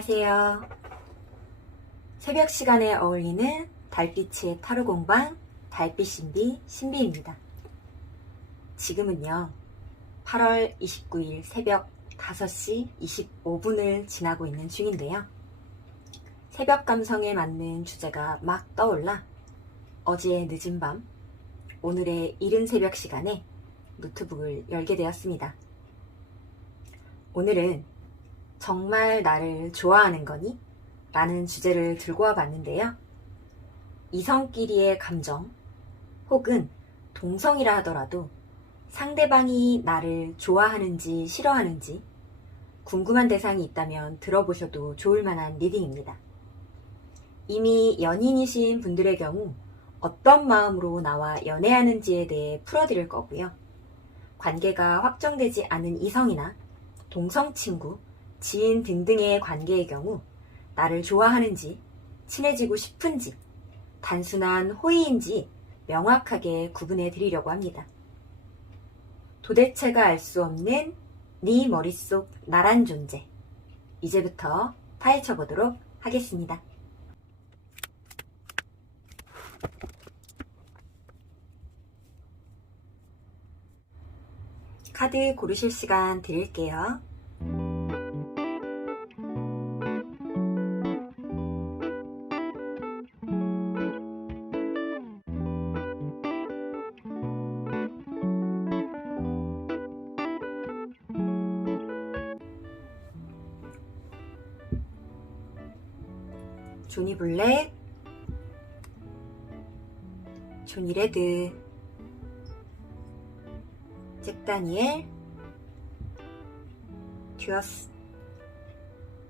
안녕하세요. 새벽 시간에 어울리는 달빛의 타로 공방 달빛 신비 신비입니다. 지금은요 8월 29일 새벽 5시 25분을 지나고 있는 중인데요. 새벽 감성에 맞는 주제가 막 떠올라 어제 늦은 밤 오늘의 이른 새벽 시간에 노트북을 열게 되었습니다. 오늘은 정말 나를 좋아하는 거니? 라는 주제를 들고 와봤는데요. 이성끼리의 감정 혹은 동성이라 하더라도 상대방이 나를 좋아하는지 싫어하는지 궁금한 대상이 있다면 들어보셔도 좋을 만한 리딩입니다. 이미 연인이신 분들의 경우 어떤 마음으로 나와 연애하는지에 대해 풀어드릴 거고요. 관계가 확정되지 않은 이성이나 동성 친구, 지인 등등의 관계의 경우 나를 좋아하는지, 친해지고 싶은지, 단순한 호의인지 명확하게 구분해 드리려고 합니다. 도대체가 알 수 없는 네 머릿속 나란 존재. 이제부터 파헤쳐 보도록 하겠습니다. 카드 고르실 시간 드릴게요. 조니 블랙, 조니 레드, 잭 다니엘, 듀어스.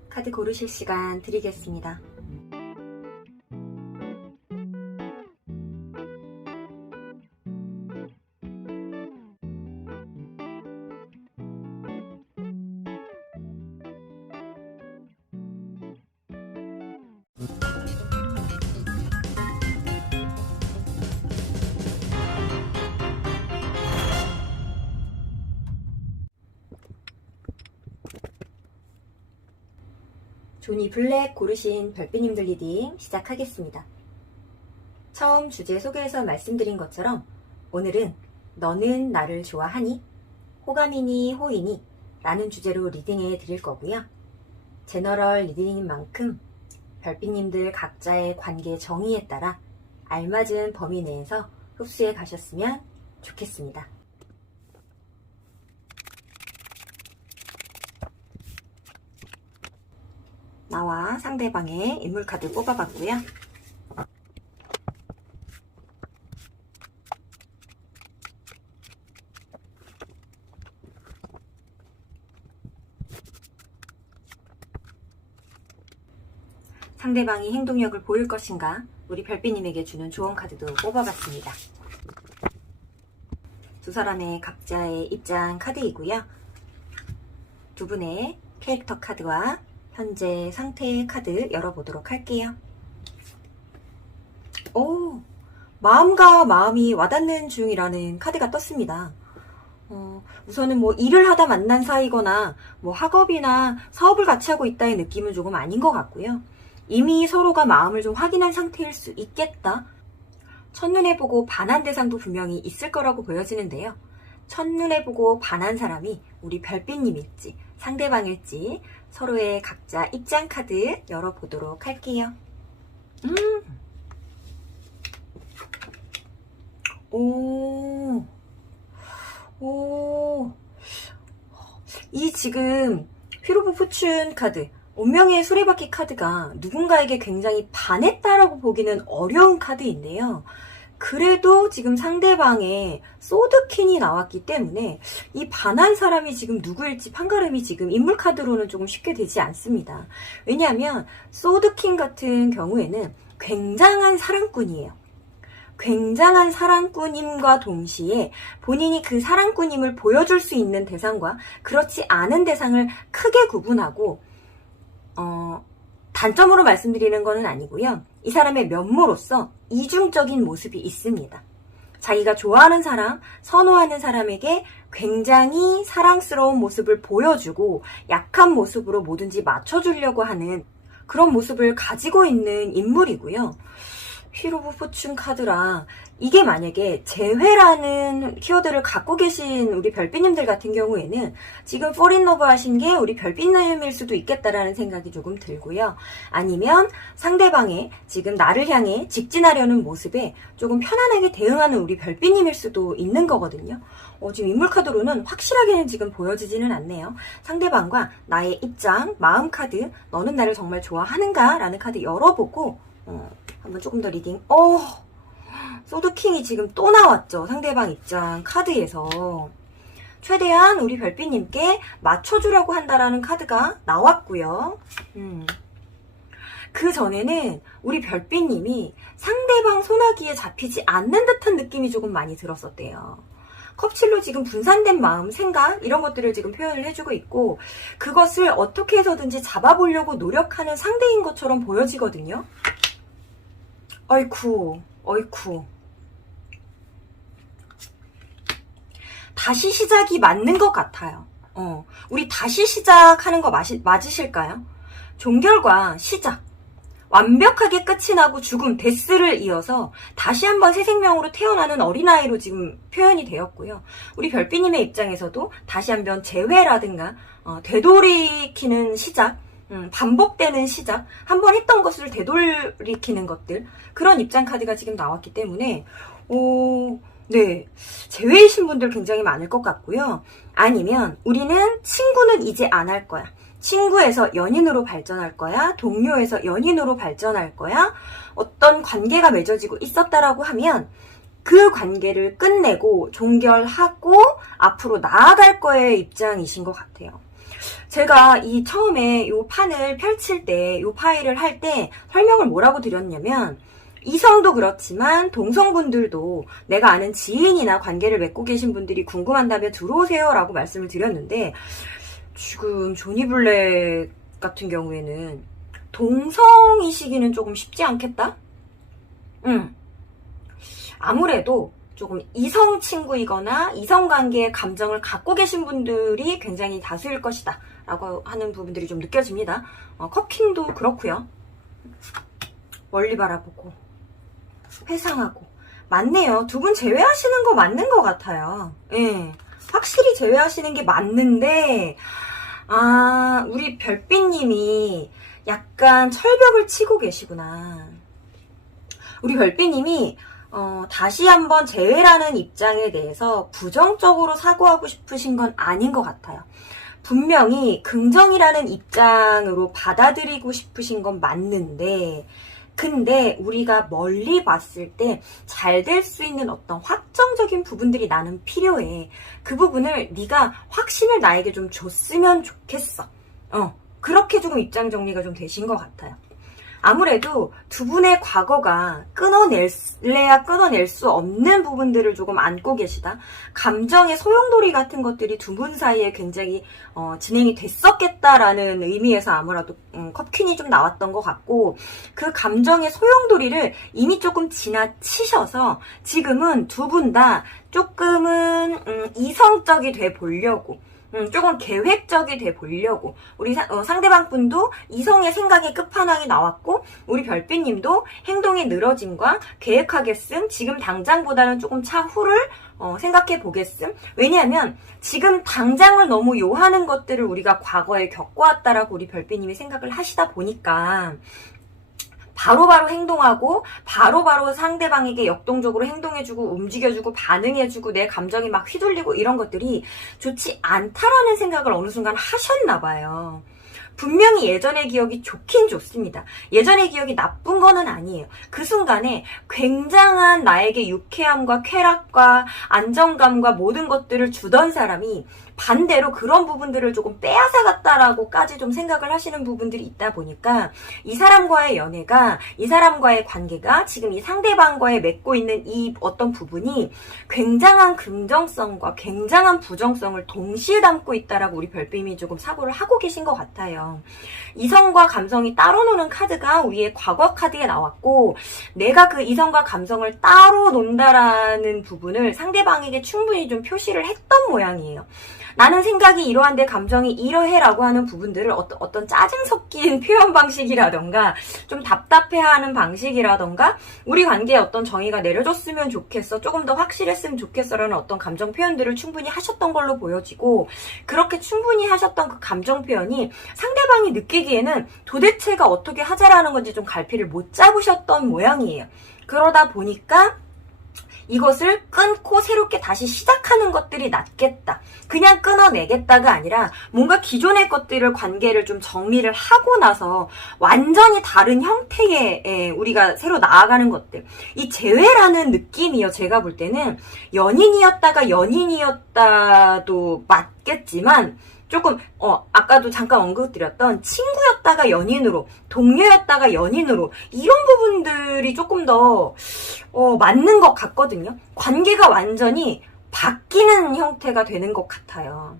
카드 고르실 시간 드리겠습니다. 조니 블랙 고르신 별빛님들 리딩 시작하겠습니다. 처음 주제 소개에서 말씀드린 것처럼 오늘은 너는 나를 좋아하니? 호감이니 호이니? 라는 주제로 리딩해 드릴 거고요. 제너럴 리딩인 만큼 별빛님들 각자의 관계 정의에 따라 알맞은 범위 내에서 흡수해 가셨으면 좋겠습니다. 나와 상대방의 인물 카드 뽑아봤고요. 상대방이 행동력을 보일 것인가 우리 별빛님에게 주는 조언 카드도 뽑아봤습니다. 두 사람의 각자의 입장 카드이고요. 두 분의 캐릭터 카드와 현재 상태 카드 열어보도록 할게요. 오, 마음과 마음이 와닿는 중이라는 카드가 떴습니다. 우선은 뭐 일을 하다 만난 사이거나 뭐 학업이나 사업을 같이 하고 있다의 느낌은 조금 아닌 것 같고요. 이미 서로가 마음을 좀 확인한 상태일 수 있겠다. 첫눈에 보고 반한 대상도 분명히 있을 거라고 보여지는데요. 첫눈에 보고 반한 사람이 우리 별빛님일지 상대방일지 서로의 각자 입장 카드 열어보도록 할게요. 이 지금 휠 오브 포춘 카드, 운명의 수레바퀴 카드가 누군가에게 굉장히 반했다라고 보기는 어려운 카드인데요. 그래도 지금 상대방의 소드퀸이 나왔기 때문에 이 반한 사람이 지금 누구일지 판가름이 지금 인물 카드로는 조금 쉽게 되지 않습니다. 왜냐하면 소드퀸 같은 경우에는 굉장한 사랑꾼이에요. 굉장한 사랑꾼임과 동시에 본인이 그 사랑꾼임을 보여줄 수 있는 대상과 그렇지 않은 대상을 크게 구분하고 단점으로 말씀드리는 것은 아니고요. 이 사람의 면모로서 이중적인 모습이 있습니다. 자기가 좋아하는 사람, 선호하는 사람에게 굉장히 사랑스러운 모습을 보여주고 약한 모습으로 뭐든지 맞춰주려고 하는 그런 모습을 가지고 있는 인물이고요. 휠 오브 포춘 카드라 이게 만약에 재회라는 키워드를 갖고 계신 우리 별빛님들 같은 경우에는 지금 폴인러브 하신 게 우리 별빛님일 수도 있겠다라는 생각이 조금 들고요. 아니면 상대방의 지금 나를 향해 직진하려는 모습에 조금 편안하게 대응하는 우리 별빛님일 수도 있는 거거든요. 지금 인물 카드로는 확실하게는 지금 보여지지는 않네요. 상대방과 나의 입장, 마음 카드, 너는 나를 정말 좋아하는가? 라는 카드 열어보고 한번 조금 더 리딩. 소드킹이 지금 또 나왔죠. 상대방 입장 카드에서. 최대한 우리 별빛님께 맞춰주려고 한다라는 카드가 나왔고요. 그 전에는 우리 별빛님이 상대방 소나기에 잡히지 않는 듯한 느낌이 조금 많이 들었었대요. 컵칠로 지금 분산된 마음, 생각 이런 것들을 지금 표현을 해주고 있고 그것을 어떻게 해서든지 잡아보려고 노력하는 상대인 것처럼 보여지거든요. 어이쿠. 다시 시작이 맞는 것 같아요. 우리 다시 시작하는 거 맞으실까요? 종결과 시작. 완벽하게 끝이 나고 죽음, 데스를 이어서 다시 한번 새 생명으로 태어나는 어린아이로 지금 표현이 되었고요. 우리 별빛님의 입장에서도 다시 한번 재회라든가 되돌이키는 시작, 반복되는 시작, 한번 했던 것을 되돌이키는 것들 그런 입장 카드가 지금 나왔기 때문에 네, 재회이신 분들 굉장히 많을 것 같고요. 아니면 우리는 친구는 이제 안 할 거야. 친구에서 연인으로 발전할 거야. 동료에서 연인으로 발전할 거야. 어떤 관계가 맺어지고 있었다라고 하면 그 관계를 끝내고 종결하고 앞으로 나아갈 거의 입장이신 것 같아요. 제가 처음에 이 판을 펼칠 때, 이 파일을 할 때 설명을 뭐라고 드렸냐면 이성도 그렇지만 동성분들도 내가 아는 지인이나 관계를 맺고 계신 분들이 궁금한다면 들어오세요 라고 말씀을 드렸는데 지금 조니 블랙 같은 경우에는 동성이시기는 조금 쉽지 않겠다? 아무래도 조금 이성 친구이거나 이성 관계의 감정을 갖고 계신 분들이 굉장히 다수일 것이다 라고 하는 부분들이 좀 느껴집니다. 컵킹도 그렇고요. 멀리 바라보고 회상하고 맞네요. 두 분 제외하시는 거 맞는 것 같아요. 예, 확실히 제외하시는 게 맞는데 우리 별빛님이 약간 철벽을 치고 계시구나. 우리 별빛님이 다시 한번 재회라는 입장에 대해서 부정적으로 사고하고 싶으신 건 아닌 것 같아요. 분명히 긍정이라는 입장으로 받아들이고 싶으신 건 맞는데 근데 우리가 멀리 봤을 때 잘 될 수 있는 어떤 확정적인 부분들이 나는 필요해. 그 부분을 네가 확신을 나에게 좀 줬으면 좋겠어. 그렇게 조금 입장 정리가 좀 되신 것 같아요. 아무래도 두 분의 과거가 끊어낼래야 끊어낼 수 없는 부분들을 조금 안고 계시다. 감정의 소용돌이 같은 것들이 두 분 사이에 굉장히 진행이 됐었겠다라는 의미에서 아무래도 컵퀸이 좀 나왔던 것 같고 그 감정의 소용돌이를 이미 조금 지나치셔서 지금은 두 분 다 조금은 이성적이 돼 보려고 조금 계획적이 돼 보려고 우리 상대방 분도 이성의 생각의 끝판왕이 나왔고 우리 별빛님도 행동의 늘어짐과 계획하겠음 지금 당장보다는 조금 차후를 생각해 보겠음. 왜냐하면 지금 당장을 너무 요하는 것들을 우리가 과거에 겪어왔다라고 우리 별빛님이 생각을 하시다 보니까 바로바로 행동하고 바로바로 상대방에게 역동적으로 행동해주고 움직여주고 반응해주고 내 감정이 막 휘둘리고 이런 것들이 좋지 않다라는 생각을 어느 순간 하셨나봐요. 분명히 예전의 기억이 좋긴 좋습니다. 예전의 기억이 나쁜 거는 아니에요. 그 순간에 굉장한 나에게 유쾌함과 쾌락과 안정감과 모든 것들을 주던 사람이 반대로 그런 부분들을 조금 빼앗아갔다라고까지 좀 생각을 하시는 부분들이 있다 보니까 이 사람과의 연애가, 이 사람과의 관계가 지금 이 상대방과의 맺고 있는 이 어떤 부분이 굉장한 긍정성과 굉장한 부정성을 동시에 담고 있다라고 우리 별빛님이 조금 사고를 하고 계신 것 같아요. 이성과 감성이 따로 노는 카드가 위에 과거 카드에 나왔고, 내가 그 이성과 감성을 따로 논다라는 부분을 상대방에게 충분히 좀 표시를 했던 모양이에요. 나는 생각이 이러한데 감정이 이러해라고 하는 부분들을 어떤 짜증 섞인 표현 방식이라던가 좀 답답해하는 방식이라던가 우리 관계에 어떤 정의가 내려졌으면 좋겠어, 조금 더 확실했으면 좋겠어라는 어떤 감정 표현들을 충분히 하셨던 걸로 보여지고, 그렇게 충분히 하셨던 그 감정 표현이 상대방이 느끼기에는 도대체가 어떻게 하자라는 건지 좀 갈피를 못 잡으셨던 모양이에요. 그러다 보니까 이것을 끊고 새롭게 다시 시작하는 것들이 낫겠다. 그냥 끊어내겠다가 아니라 뭔가 기존의 것들을, 관계를 좀 정리를 하고 나서 완전히 다른 형태의 우리가 새로 나아가는 것들. 이 재회라는 느낌이요. 제가 볼 때는 연인이었다가 연인이었다도 맞겠지만 조금 아까도 잠깐 언급드렸던 친구였다가 연인으로, 동료였다가 연인으로, 이런 부분들이 조금 더 맞는 것 같거든요. 관계가 완전히 바뀌는 형태가 되는 것 같아요.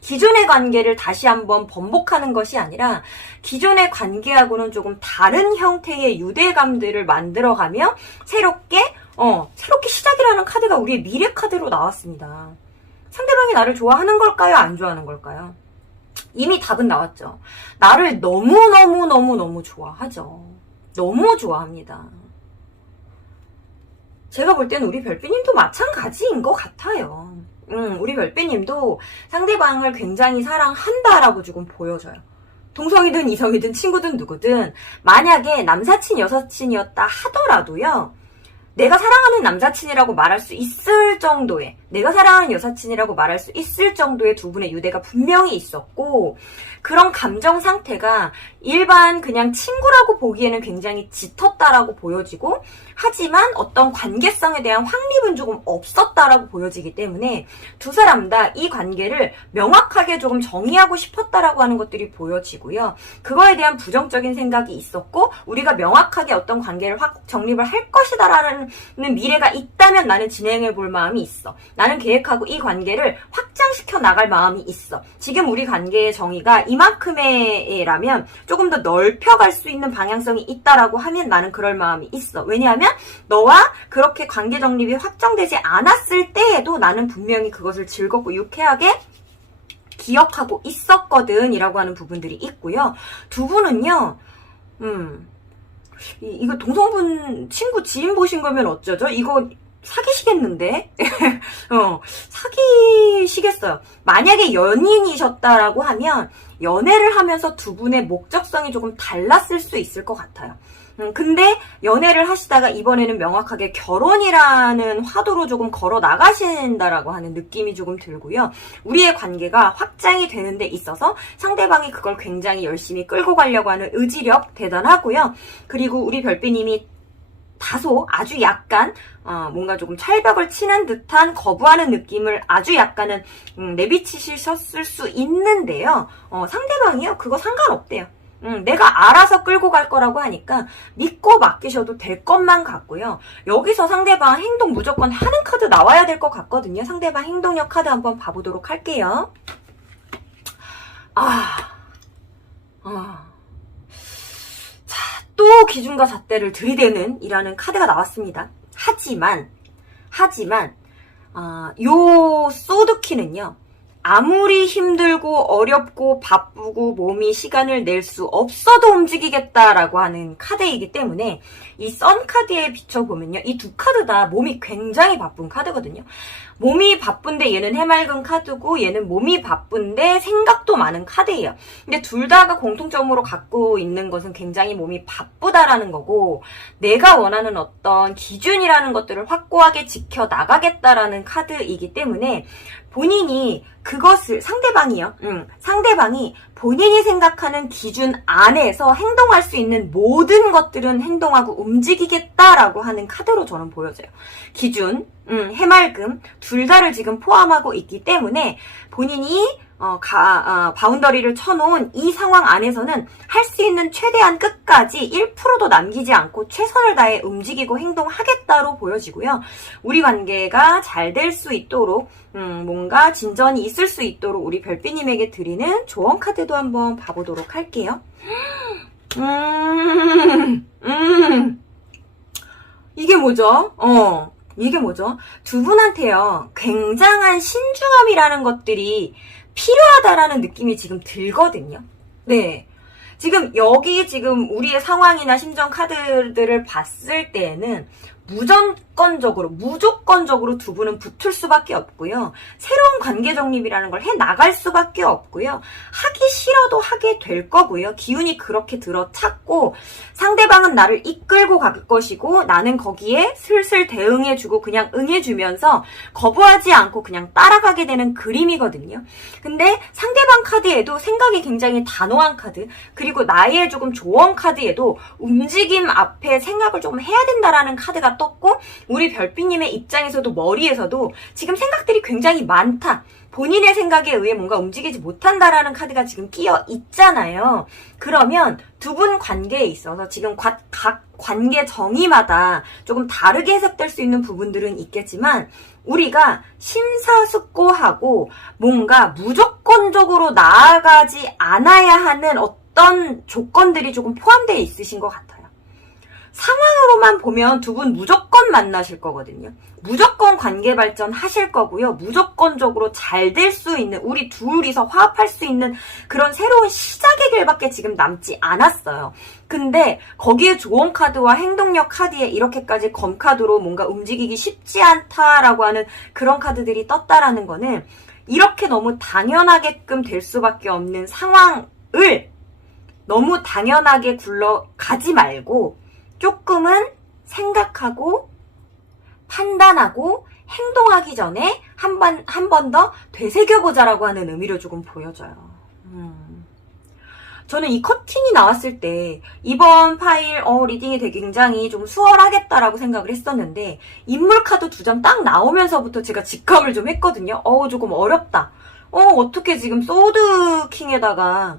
기존의 관계를 다시 한번 번복하는 것이 아니라 기존의 관계하고는 조금 다른 형태의 유대감들을 만들어가며 새롭게 시작이라는 카드가 우리의 미래 카드로 나왔습니다. 상대방이 나를 좋아하는 걸까요? 안 좋아하는 걸까요? 이미 답은 나왔죠. 나를 너무너무너무너무 좋아하죠. 너무 좋아합니다. 제가 볼 때는 우리 별빛님도 마찬가지인 것 같아요. 우리 별빛님도 상대방을 굉장히 사랑한다라고 조금 보여져요. 동성이든 이성이든 친구든 누구든 만약에 남사친 여사친이었다 하더라도요, 내가 사랑하는 남사친이라고 말할 수 있을 정도의, 내가 사랑하는 여사친이라고 말할 수 있을 정도의 두 분의 유대가 분명히 있었고, 그런 감정 상태가 일반 그냥 친구라고 보기에는 굉장히 짙었다라고 보여지고, 하지만 어떤 관계성에 대한 확립은 조금 없었다라고 보여지기 때문에 두 사람 다 이 관계를 명확하게 조금 정의하고 싶었다라고 하는 것들이 보여지고요. 그거에 대한 부정적인 생각이 있었고, 우리가 명확하게 어떤 관계를 확 정립을 할 것이다라는 미래가 있다면 나는 진행해 볼 마음이 있어. 나는 계획하고 이 관계를 확장시켜 나갈 마음이 있어. 지금 우리 관계의 정의가 이만큼이라면 조금 더 넓혀갈 수 있는 방향성이 있다라고 하면 나는 그럴 마음이 있어. 왜냐하면 너와 그렇게 관계 정립이 확정되지 않았을 때에도 나는 분명히 그것을 즐겁고 유쾌하게 기억하고 있었거든 이라고 하는 부분들이 있고요. 두 분은요, 이거 동성분 친구 지인 보신 거면 어쩌죠? 이거 사귀시겠는데? 사귀시겠어요. 만약에 연인이셨다라고 하면 연애를 하면서 두 분의 목적성이 조금 달랐을 수 있을 것 같아요. 근데 연애를 하시다가 이번에는 명확하게 결혼이라는 화두로 조금 걸어 나가신다라고 하는 느낌이 조금 들고요. 우리의 관계가 확장이 되는 데 있어서 상대방이 그걸 굉장히 열심히 끌고 가려고 하는 의지력 대단하고요. 그리고 우리 별빛님이 다소 아주 약간 뭔가 조금 철벽을 치는 듯한 거부하는 느낌을 아주 약간은 내비치셨을 수 있는데요. 상대방이요, 그거 상관없대요. 내가 알아서 끌고 갈 거라고 하니까 믿고 맡기셔도 될 것만 같고요. 여기서 상대방 행동 무조건 하는 카드 나와야 될 것 같거든요. 상대방 행동력 카드 한번 봐보도록 할게요. 또 기준과 잣대를 들이대는 이라는 카드가 나왔습니다. 하지만 요 소드키는요, 아무리 힘들고 어렵고 바쁘고 몸이 시간을 낼 수 없어도 움직이겠다라고 하는 카드이기 때문에 이 선 카드에 비춰보면요, 이 두 카드 다 몸이 굉장히 바쁜 카드거든요. 몸이 바쁜데 얘는 해맑은 카드고 얘는 몸이 바쁜데 생각도 많은 카드예요. 근데 둘 다가 공통점으로 갖고 있는 것은 굉장히 몸이 바쁘다라는 거고, 내가 원하는 어떤 기준이라는 것들을 확고하게 지켜나가겠다라는 카드이기 때문에 본인이 그것을, 상대방이 본인이 생각하는 기준 안에서 행동할 수 있는 모든 것들은 행동하고 움직이겠다라고 하는 카드로 저는 보여져요. 기준, 해맑음, 둘 다를 지금 포함하고 있기 때문에 본인이 바운더리를 쳐놓은 이 상황 안에서는 할 수 있는 최대한 끝까지 1%도 남기지 않고 최선을 다해 움직이고 행동하겠다로 보여지고요. 우리 관계가 잘 될 수 있도록 뭔가 진전이 있을 수 있도록 우리 별빛님에게 드리는 조언 카드도 한번 봐보도록 할게요. 이게 뭐죠? 이게 뭐죠? 두 분한테요, 굉장한 신중함이라는 것들이 필요하다라는 느낌이 지금 들거든요. 네. 지금 여기 지금 우리의 상황이나 심정 카드들을 봤을 때에는 무조건적으로 두 분은 붙을 수밖에 없고요. 새로운 관계 정립이라는 걸 해 나갈 수밖에 없고요. 하기 싫어도 하게 될 거고요. 기운이 그렇게 들어찼고 상대방은 나를 이끌고 갈 것이고 나는 거기에 슬슬 대응해주고 그냥 응해주면서 거부하지 않고 그냥 따라가게 되는 그림이거든요. 근데 상대방 카드에도 생각이 굉장히 단호한 카드, 그리고 나의 조금 조언 카드에도 움직임 앞에 생각을 조금 해야 된다라는 카드가 떴고, 우리 별빛님의 입장에서도 머리에서도 지금 생각들이 굉장히 많다, 본인의 생각에 의해 뭔가 움직이지 못한다라는 카드가 지금 끼어 있잖아요. 그러면 두 분 관계에 있어서 지금 각 관계 정의마다 조금 다르게 해석될 수 있는 부분들은 있겠지만 우리가 심사숙고하고 뭔가 무조건적으로 나아가지 않아야 하는 어떤 조건들이 조금 포함되어 있으신 것 같아요. 상황으로만 보면 두 분 무조건 만나실 거거든요. 무조건 관계 발전 하실 거고요. 무조건적으로 잘 될 수 있는, 우리 둘이서 화합할 수 있는 그런 새로운 시작의 길밖에 지금 남지 않았어요. 근데 거기에 조언 카드와 행동력 카드에 이렇게까지 검 카드로 뭔가 움직이기 쉽지 않다라고 하는 그런 카드들이 떴다라는 거는 이렇게 너무 당연하게끔 될 수밖에 없는 상황을 너무 당연하게 굴러가지 말고 조금은 생각하고 판단하고 행동하기 전에 한 번 더 되새겨보자라고 하는 의미로 조금 보여져요. 저는 이 커팅이 나왔을 때 이번 파일 리딩이 되게 굉장히 좀 수월하겠다라고 생각을 했었는데 인물 카드 2장 딱 나오면서부터 제가 직감을 좀 했거든요. 조금 어렵다. 어떻게 지금 소드 킹에다가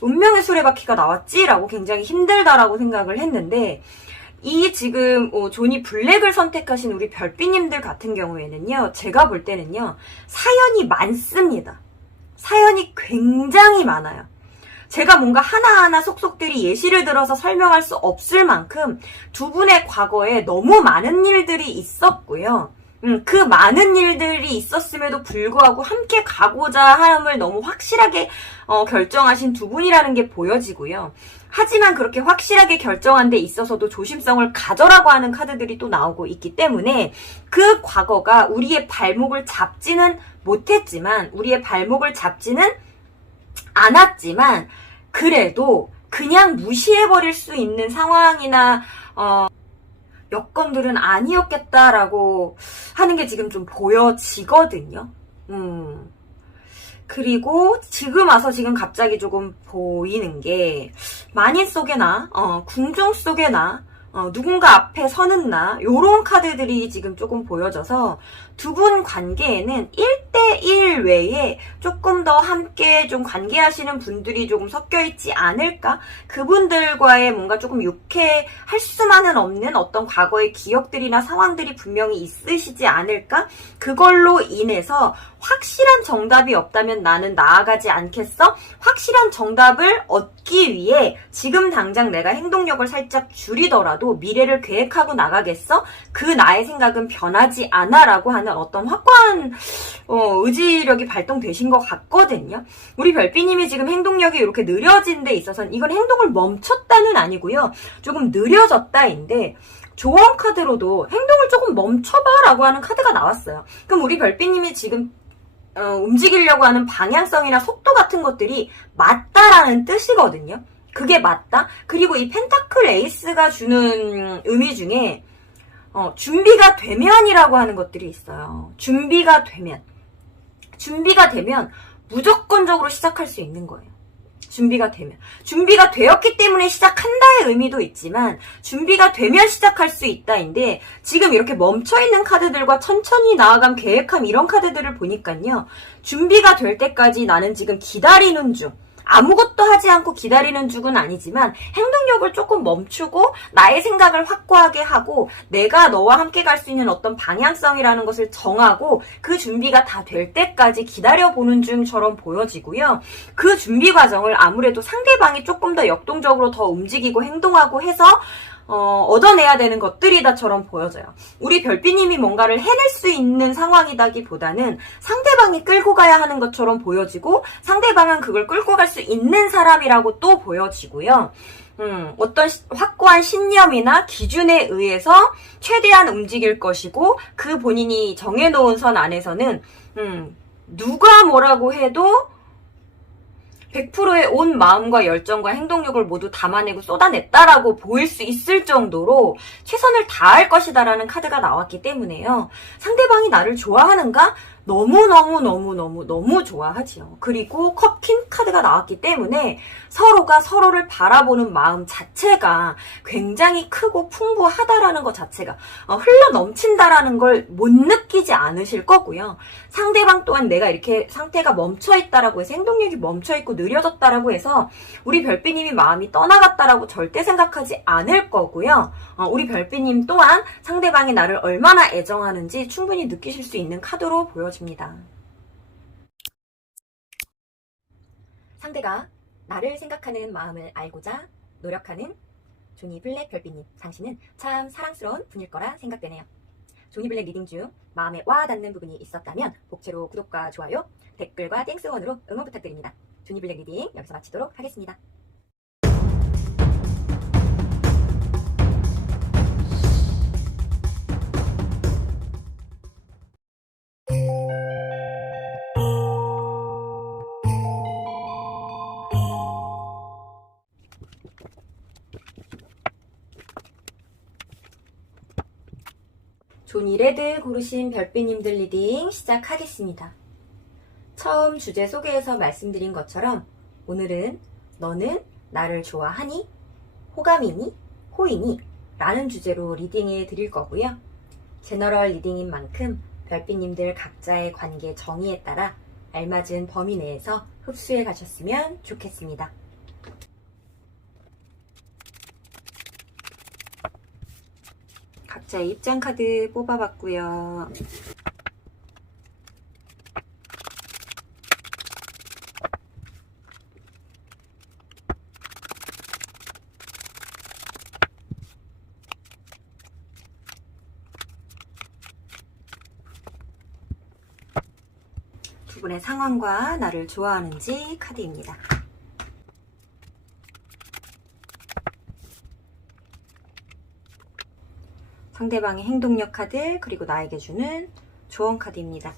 운명의 수레바퀴가 나왔지? 라고 굉장히 힘들다라고 생각을 했는데 이 지금 조니 블랙을 선택하신 우리 별빛님들 같은 경우에는요, 제가 볼 때는요, 사연이 많습니다. 사연이 굉장히 많아요. 제가 뭔가 하나하나 속속들이 예시를 들어서 설명할 수 없을 만큼 두 분의 과거에 너무 많은 일들이 있었고요. 그 많은 일들이 있었음에도 불구하고 함께 가고자 함을 너무 확실하게 결정하신 두 분이라는 게 보여지고요. 하지만 그렇게 확실하게 결정한 데 있어서도 조심성을 가져라고 하는 카드들이 또 나오고 있기 때문에 그 과거가 우리의 발목을 잡지는 못했지만, 우리의 발목을 잡지는 않았지만 그래도 그냥 무시해버릴 수 있는 상황이나 여건들은 아니었겠다라고 하는 게 지금 좀 보여지거든요. 그리고 지금 와서 지금 갑자기 조금 보이는 게 만인 속에나 궁중 속에나 누군가 앞에 서는 나, 요런 카드들이 지금 조금 보여져서 두 분 관계에는 1대1 외에 조금 더 함께 좀 관계하시는 분들이 조금 섞여 있지 않을까? 그분들과의 뭔가 조금 유쾌할 수만은 없는 어떤 과거의 기억들이나 상황들이 분명히 있으시지 않을까? 그걸로 인해서 확실한 정답이 없다면 나는 나아가지 않겠어? 확실한 정답을 얻기 위해 지금 당장 내가 행동력을 살짝 줄이더라도 미래를 계획하고 나가겠어? 그 나의 생각은 변하지 않아 라고 하는 어떤 확고한 의지력이 발동되신 것 같거든요. 우리 별빛님이 지금 행동력이 이렇게 느려진 데 있어서는 이건 행동을 멈췄다는 아니고요. 조금 느려졌다인데 조언 카드로도 행동을 조금 멈춰봐 라고 하는 카드가 나왔어요. 그럼 우리 별빛님이 지금 움직이려고 하는 방향성이나 속도 같은 것들이 맞다라는 뜻이거든요. 그게 맞다. 그리고 이 펜타클 에이스가 주는 의미 중에 준비가 되면이라고 하는 것들이 있어요. 준비가 되면. 준비가 되면 무조건적으로 시작할 수 있는 거예요. 준비가 되면. 준비가 되었기 때문에 시작한다의 의미도 있지만 준비가 되면 시작할 수 있다인데 지금 이렇게 멈춰있는 카드들과 천천히 나아감 계획함 이런 카드들을 보니까요. 준비가 될 때까지 나는 지금 기다리는 중. 아무것도 하지 않고 기다리는 중은 아니지만 행동력을 조금 멈추고 나의 생각을 확고하게 하고 내가 너와 함께 갈 수 있는 어떤 방향성이라는 것을 정하고 그 준비가 다 될 때까지 기다려보는 중처럼 보여지고요. 그 준비 과정을 아무래도 상대방이 조금 더 역동적으로 더 움직이고 행동하고 해서 얻어내야 되는 것들이다처럼 보여져요. 우리 별빛님이 뭔가를 해낼 수 있는 상황이다기보다는 상대방이 끌고 가야 하는 것처럼 보여지고 상대방은 그걸 끌고 갈 수 있는 사람이라고 또 보여지고요. 어떤 확고한 신념이나 기준에 의해서 최대한 움직일 것이고 그 본인이 정해놓은 선 안에서는 누가 뭐라고 해도 100%의 온 마음과 열정과 행동력을 모두 담아내고 쏟아냈다라고 보일 수 있을 정도로 최선을 다할 것이다라는 카드가 나왔기 때문에요. 상대방이 나를 좋아하는가? 너무 좋아하지요. 그리고 컵퀸 카드가 나왔기 때문에 서로가 서로를 바라보는 마음 자체가 굉장히 크고 풍부하다라는 것 자체가 흘러 넘친다라는 걸 못 느끼지 않으실 거고요. 상대방 또한 내가 이렇게 상태가 멈춰있다라고 해서 행동력이 멈춰있고 느려졌다라고 해서 우리 별빛님이 마음이 떠나갔다라고 절대 생각하지 않을 거고요. 우리 별빛님 또한 상대방이 나를 얼마나 애정하는지 충분히 느끼실 수 있는 카드로 보여집니다. 상대가 나를 생각하는 마음을 알고자 노력하는 조니 블랙 별빛님, 당신은 참 사랑스러운 분일 거라 생각되네요. 조니 블랙 리딩 중 마음에 와닿는 부분이 있었다면 복채로 구독과 좋아요, 댓글과 땡스원으로 응원 부탁드립니다. 조니 블랙 리딩 여기서 마치도록 하겠습니다. 조니 레드 고르신 별빛님들 리딩 시작하겠습니다. 처음 주제 소개에서 말씀드린 것처럼 오늘은 너는 나를 좋아하니? 호감이니? 호이니? 라는 주제로 리딩해 드릴 거고요. 제너럴 리딩인 만큼 별빛님들 각자의 관계 정의에 따라 알맞은 범위 내에서 흡수해 가셨으면 좋겠습니다. 각자의 입장 카드 뽑아봤고요. 두 분의 상황과 나를 좋아하는지 카드입니다. 상대방의 행동력 카드, 그리고 나에게 주는 조언 카드입니다.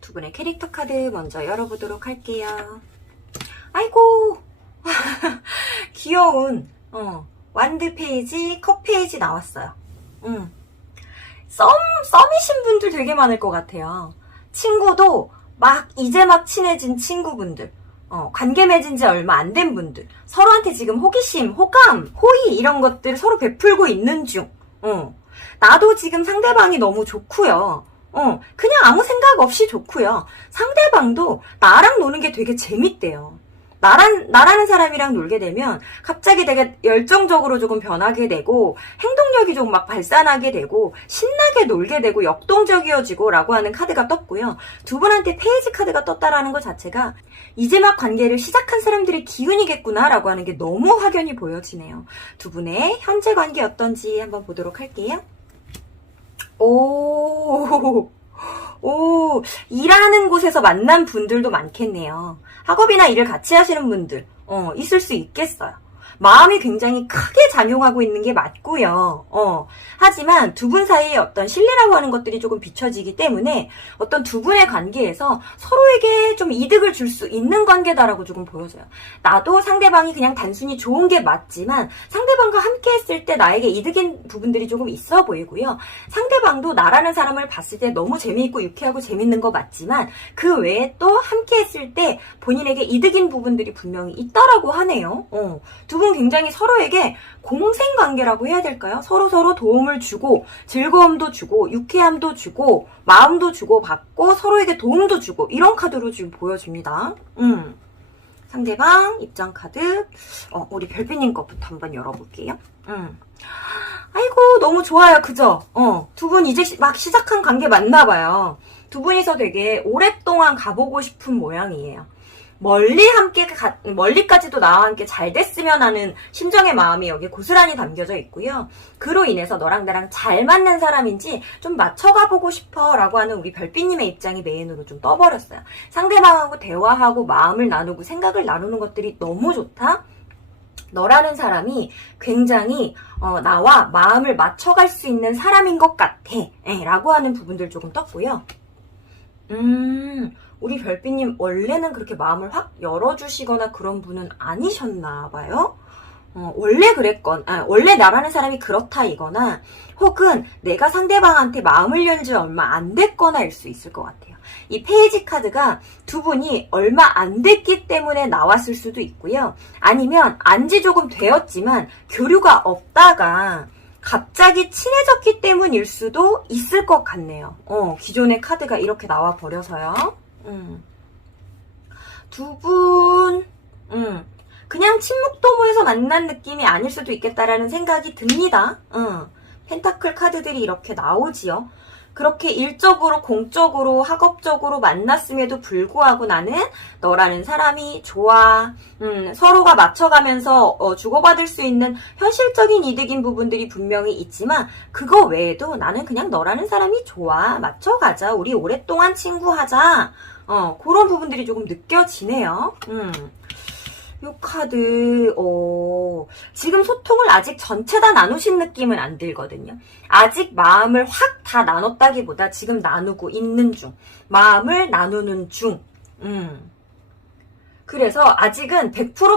두 분의 캐릭터 카드 먼저 열어보도록 할게요. 아이고 귀여운 완드 페이지, 컵 페이지 나왔어요. 썸이신 분들 되게 많을 것 같아요. 친구도 이제 막 친해진 친구분들, 관계 맺은 지 얼마 안 된 분들, 서로한테 지금 호기심, 호감, 호의 이런 것들 서로 베풀고 있는 중. 나도 지금 상대방이 너무 좋고요. 그냥 아무 생각 없이 좋고요. 상대방도 나랑 노는 게 되게 재밌대요. 나라는 사람이랑 놀게 되면 갑자기 되게 열정적으로 조금 변하게 되고 행동력이 좀 막 발산하게 되고 신나게 놀게 되고 역동적이어지고 라고 하는 카드가 떴고요. 두 분한테 페이지 카드가 떴다라는 것 자체가 이제 막 관계를 시작한 사람들의 기운이겠구나 라고 하는 게 너무 확연히 보여지네요. 두 분의 현재 관계 어떤지 한번 보도록 할게요. 일하는 곳에서 만난 분들도 많겠네요. 학업이나 일을 같이 하시는 분들, 있을 수 있겠어요. 마음이 굉장히 크게 작용하고 있는 게 맞고요. 하지만 두 분 사이의 어떤 신뢰라고 하는 것들이 조금 비춰지기 때문에 어떤 두 분의 관계에서 서로에게 좀 이득을 줄 수 있는 관계다라고 조금 보여져요. 나도 상대방이 그냥 단순히 좋은 게 맞지만 상대방과 함께 했을 때 나에게 이득인 부분들이 조금 있어 보이고요. 상대방도 나라는 사람을 봤을 때 너무 재미있고 유쾌하고 재밌는 거 맞지만 그 외에 또 함께 했을 때 본인에게 이득인 부분들이 분명히 있다라고 하네요. 두 분 굉장히 서로에게 공생관계라고 해야 될까요? 서로서로 도움을 주고 즐거움도 주고 유쾌함도 주고 마음도 주고 받고 서로에게 도움도 주고 이런 카드로 지금 보여집니다. 상대방 입장 카드 우리 별빛님 것부터 한번 열어볼게요. 아이고 너무 좋아요. 그죠? 두 분 이제 막 시작한 관계 맞나봐요. 두 분이서 되게 오랫동안 가보고 싶은 모양이에요. 멀리까지도 나와 함께 잘 됐으면 하는 심정의 마음이 여기 고스란히 담겨져 있고요. 그로 인해서 너랑 나랑 잘 맞는 사람인지 좀 맞춰가보고 싶어 라고 하는 우리 별빛님의 입장이 메인으로 좀 떠버렸어요. 상대방하고 대화하고 마음을 나누고 생각을 나누는 것들이 너무 좋다. 너라는 사람이 굉장히 나와 마음을 맞춰갈 수 있는 사람인 것 같아 라고 하는 부분들 조금 떴고요. 우리 별빛님 원래는 그렇게 마음을 확 열어주시거나 그런 분은 아니셨나 봐요. 원래 원래 나라는 사람이 그렇다이거나 혹은 내가 상대방한테 마음을 열지 얼마 안 됐거나일 수 있을 것 같아요. 이 페이지 카드가 두 분이 얼마 안 됐기 때문에 나왔을 수도 있고요. 아니면 안지 조금 되었지만 교류가 없다가 갑자기 친해졌기 때문일 수도 있을 것 같네요. 기존의 카드가 이렇게 나와 버려서요. 두 분, 그냥 친목도모에서 만난 느낌이 아닐 수도 있겠다라는 생각이 듭니다. 펜타클 카드들이 이렇게 나오지요. 그렇게 일적으로, 공적으로, 학업적으로 만났음에도 불구하고 나는 너라는 사람이 좋아. 서로가 맞춰가면서 주고받을 수 있는 현실적인 이득인 부분들이 분명히 있지만 그거 외에도 나는 그냥 너라는 사람이 좋아. 맞춰가자. 우리 오랫동안 친구하자. 그런 부분들이 조금 느껴지네요. 요 카드, 지금 소통을 아직 전체 다 나누신 느낌은 안 들거든요. 아직 마음을 확 다 나눴다기보다 지금 나누고 있는 중. 마음을 나누는 중. 그래서 아직은 100%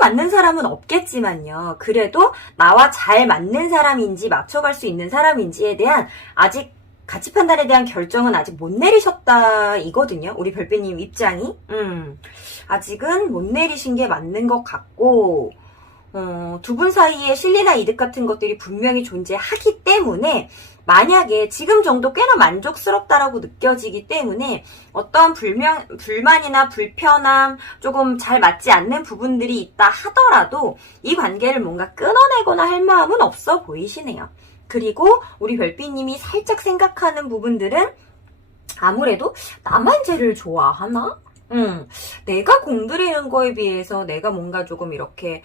맞는 사람은 없겠지만요. 그래도 나와 잘 맞는 사람인지 맞춰갈 수 있는 사람인지에 대한 아직 가치 판단에 대한 결정은 아직 못 내리셨다 이거든요. 우리 별빛님 입장이. 아직은 못 내리신 게 맞는 것 같고 두 분 사이에 신뢰나 이득 같은 것들이 분명히 존재하기 때문에 만약에 지금 정도 꽤나 만족스럽다라고 느껴지기 때문에 어떤 불만이나 불편함, 조금 잘 맞지 않는 부분들이 있다 하더라도 이 관계를 뭔가 끊어내거나 할 마음은 없어 보이시네요. 그리고 우리 별빛님이 살짝 생각하는 부분들은 아무래도 나만 쟤를 좋아하나? 내가 공들이는 거에 비해서 내가 뭔가 조금 이렇게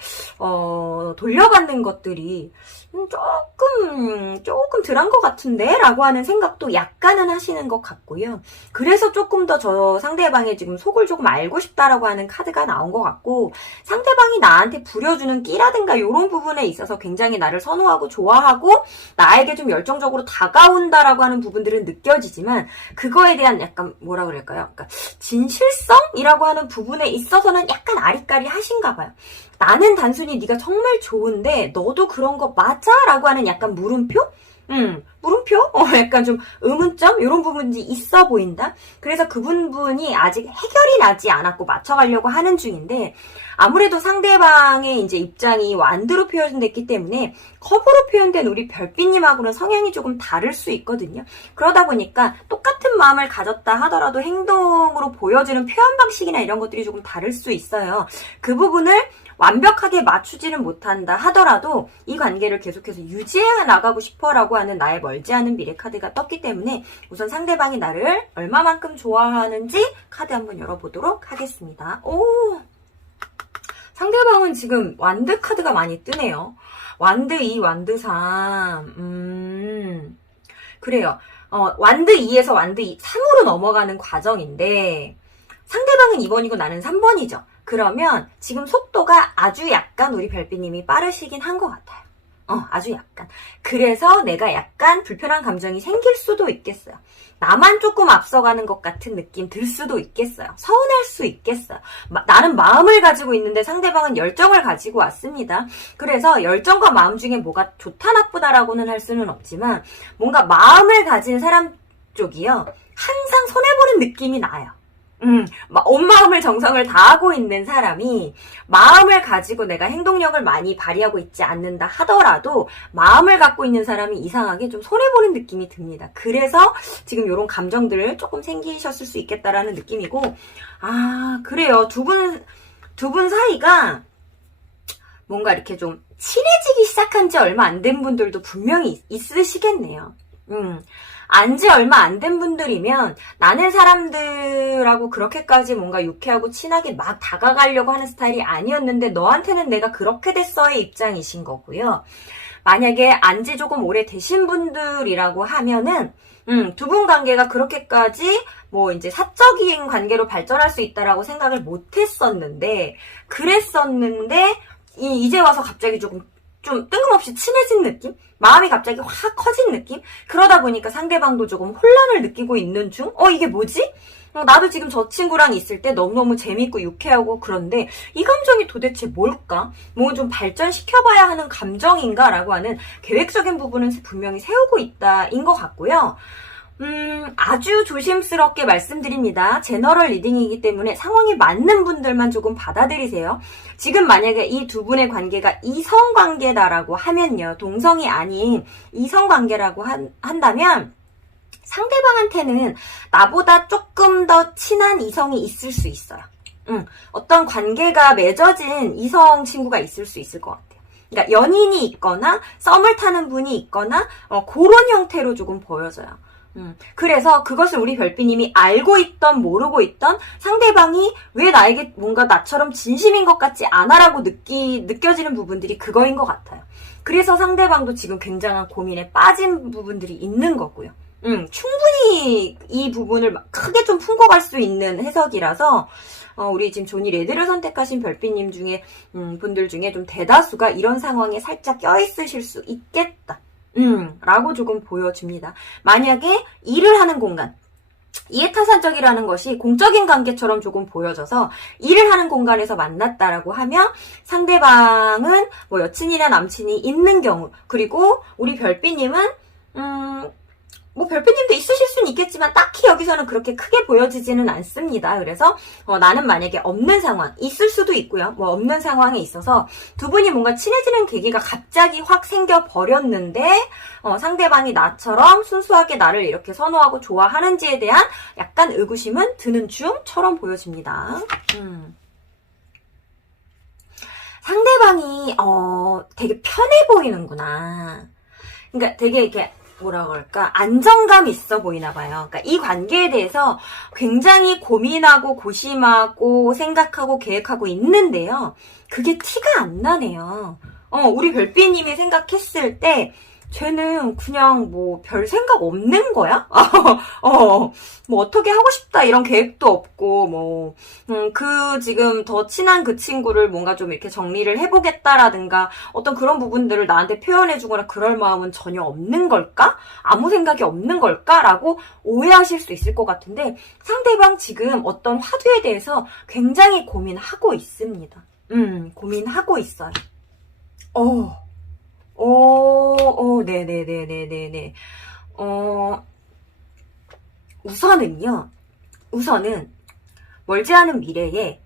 돌려받는 것들이 조금 덜한 것 같은데? 라고 하는 생각도 약간은 하시는 것 같고요. 그래서 조금 더 저 상대방의 지금 속을 조금 알고 싶다라고 하는 카드가 나온 것 같고 상대방이 나한테 부려주는 끼라든가 이런 부분에 있어서 굉장히 나를 선호하고 좋아하고 나에게 좀 열정적으로 다가온다라고 하는 부분들은 느껴지지만 그거에 대한 약간 뭐라 그럴까요? 그러니까 진실성이라고 하는 부분에 있어서는 약간 아리까리 하신가 봐요. 나는 단순히 네가 정말 좋은데 너도 그런 거 맞아? 라고 하는 약간 물음표? 물음표? 약간 좀 의문점? 이런 부분이 있어 보인다? 그래서 그분이 아직 해결이 나지 않았고 맞춰가려고 하는 중인데 아무래도 상대방의 이제 입장이 완드로 표현됐기 때문에 컵으로 표현된 우리 별빛님하고는 성향이 조금 다를 수 있거든요. 그러다 보니까 똑같은 마음을 가졌다 하더라도 행동으로 보여지는 표현 방식이나 이런 것들이 조금 다를 수 있어요. 그 부분을 완벽하게 맞추지는 못한다 하더라도 이 관계를 계속해서 유지해 나가고 싶어라고 하는 나의 멀지 않은 미래 카드가 떴기 때문에 우선 상대방이 나를 얼마만큼 좋아하는지 카드 한번 열어보도록 하겠습니다. 오, 상대방은 지금 완드 카드가 많이 뜨네요. 완드 2, 완드 3. 그래요. 완드 2에서 완드 3으로 넘어가는 과정인데 상대방은 2번이고 나는 3번이죠. 그러면 지금 속도가 아주 약간 우리 별빛님이 빠르시긴 한 것 같아요. 아주 약간. 그래서 내가 약간 불편한 감정이 생길 수도 있겠어요. 나만 조금 앞서가는 것 같은 느낌 들 수도 있겠어요. 서운할 수 있겠어요. 나는 마음을 가지고 있는데 상대방은 열정을 가지고 왔습니다. 그래서 열정과 마음 중에 뭐가 좋다 나쁘다라고는 할 수는 없지만 뭔가 마음을 가진 사람 쪽이요. 항상 손해보는 느낌이 나요. 온 마음을 정성을 다하고 있는 사람이 마음을 가지고 내가 행동력을 많이 발휘하고 있지 않는다 하더라도 마음을 갖고 있는 사람이 이상하게 좀 손해보는 느낌이 듭니다. 그래서 지금 이런 감정들을 조금 생기셨을 수 있겠다라는 느낌이고, 그래요. 두 분 사이가 뭔가 이렇게 좀 친해지기 시작한 지 얼마 안 된 분들도 분명히 있으시겠네요. 안지 얼마 안 된 분들이면 나는 사람들하고 그렇게까지 뭔가 유쾌하고 친하게 막 다가가려고 하는 스타일이 아니었는데 너한테는 내가 그렇게 됐어의 입장이신 거고요. 만약에 안지 조금 오래 되신 분들이라고 하면은 두 분 관계가 그렇게까지 뭐 이제 사적인 관계로 발전할 수 있다라고 생각을 못 했었는데 그랬었는데 이제 와서 갑자기 좀 뜬금없이 친해진 느낌? 마음이 갑자기 확 커진 느낌? 그러다 보니까 상대방도 조금 혼란을 느끼고 있는 중? 이게 뭐지? 나도 지금 저 친구랑 있을 때 너무너무 재밌고 유쾌하고 그런데 이 감정이 도대체 뭘까? 뭐 좀 발전시켜봐야 하는 감정인가? 라고 하는 계획적인 부분은 분명히 세우고 있다인 것 같고요. 아주 조심스럽게 말씀드립니다. 제너럴 리딩이기 때문에 상황이 맞는 분들만 조금 받아들이세요. 지금 만약에 이 두 분의 관계가 이성관계다라고 하면요. 동성이 아닌 이성관계라고 한다면 상대방한테는 나보다 조금 더 친한 이성이 있을 수 있어요. 어떤 관계가 맺어진 이성 친구가 있을 수 있을 것 같아요. 그러니까 연인이 있거나 썸을 타는 분이 있거나 그런 형태로 조금 보여져요. 그래서 그것을 우리 별빛님이 알고 있던 모르고 있던 상대방이 왜 나에게 뭔가 나처럼 진심인 것 같지 않아라고 느껴지는 부분들이 그거인 것 같아요. 그래서 상대방도 지금 굉장한 고민에 빠진 부분들이 있는 거고요. 충분히 이 부분을 크게 좀 품고 갈 수 있는 해석이라서 우리 지금 조니 레드를 선택하신 별빛님 중에 분들 중에 좀 대다수가 이런 상황에 살짝 껴있으실 수 있겠다. 라고 조금 보여집니다. 만약에 일을 하는 공간, 이해타산적이라는 것이 공적인 관계처럼 조금 보여져서 일을 하는 공간에서 만났다라고 하면 상대방은 뭐 여친이나 남친이 있는 경우, 그리고 우리 별빛님은 뭐 별빛님도 있으실 수는 있겠지만 딱히 여기서는 그렇게 크게 보여지지는 않습니다. 그래서 나는 만약에 없는 상황, 있을 수도 있고요. 뭐 없는 상황에 있어서 두 분이 뭔가 친해지는 계기가 갑자기 확 생겨버렸는데 상대방이 나처럼 순수하게 나를 이렇게 선호하고 좋아하는지에 대한 약간 의구심은 드는 중처럼 보여집니다. 상대방이 되게 편해 보이는구나. 그러니까 되게 이렇게 뭐라 그럴까, 안정감 있어 보이나 봐요. 그러니까 이 관계에 대해서 굉장히 고민하고 고심하고 생각하고 계획하고 있는데요. 그게 티가 안 나네요. 우리 별빛님이 생각했을 때 쟤는 그냥 뭐 별 생각 없는 거야? 뭐 어떻게 하고 싶다 이런 계획도 없고 뭐 지금 더 친한 그 친구를 뭔가 좀 이렇게 정리를 해보겠다라든가 어떤 그런 부분들을 나한테 표현해주거나 그럴 마음은 전혀 없는 걸까? 아무 생각이 없는 걸까? 라고 오해하실 수 있을 것 같은데 상대방 지금 어떤 화두에 대해서 굉장히 고민하고 있습니다. 고민하고 있어요. 네네네네네네. 우선은 멀지 않은 미래에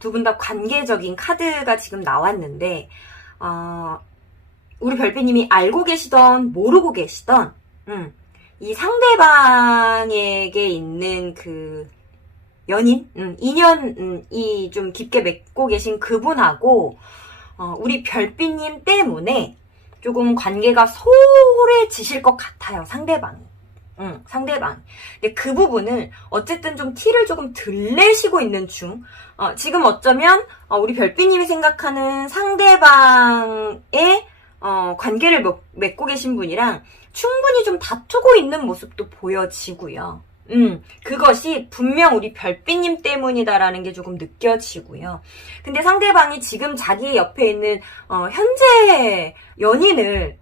두 분 다 관계적인 카드가 지금 나왔는데 우리 별빛님이 알고 계시던 모르고 계시던 이 상대방에게 있는 그 연인, 인연이 좀 깊게 맺고 계신 그분하고 우리 별빛님 때문에 조금 관계가 소홀해지실 것 같아요. 상대방이. 근데 그 부분을 어쨌든 좀 티를 조금 덜 내시고 있는 중. 지금 어쩌면 우리 별빛님이 생각하는 상대방의 관계를 맺고 계신 분이랑 충분히 좀 다투고 있는 모습도 보여지고요. 그것이 분명 우리 별빛님 때문이다라는 게 조금 느껴지고요. 근데 상대방이 지금 자기 옆에 있는 현재 연인을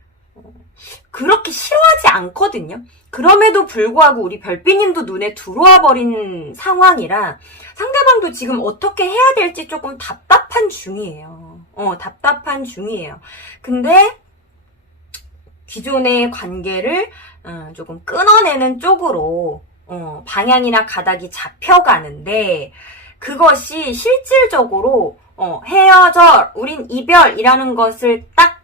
그렇게 싫어하지 않거든요. 그럼에도 불구하고 우리 별빛님도 눈에 들어와 버린 상황이라 상대방도 지금 어떻게 해야 될지 조금 답답한 중이에요. 답답한 중이에요. 근데 기존의 관계를 조금 끊어내는 쪽으로 방향이나 가닥이 잡혀가는데 그것이 실질적으로 헤어져, 우린 이별이라는 것을 딱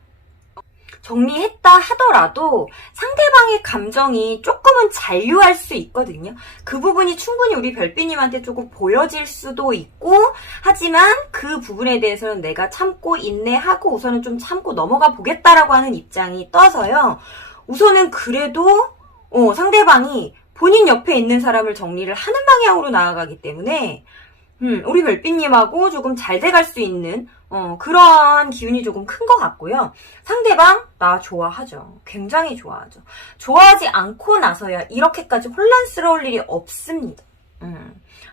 정리했다 하더라도 상대방의 감정이 조금은 잔류할 수 있거든요. 그 부분이 충분히 우리 별빛님한테 조금 보여질 수도 있고, 하지만 그 부분에 대해서는 내가 참고 인내하고 우선은 좀 참고 넘어가 보겠다라고 하는 입장이 떠서요. 우선은 그래도 상대방이 본인 옆에 있는 사람을 정리를 하는 방향으로 나아가기 때문에 우리 별빛님하고 조금 잘 돼갈 수 있는 그런 기운이 조금 큰 것 같고요. 상대방 나 좋아하죠. 굉장히 좋아하죠. 좋아하지 않고 나서야 이렇게까지 혼란스러울 일이 없습니다.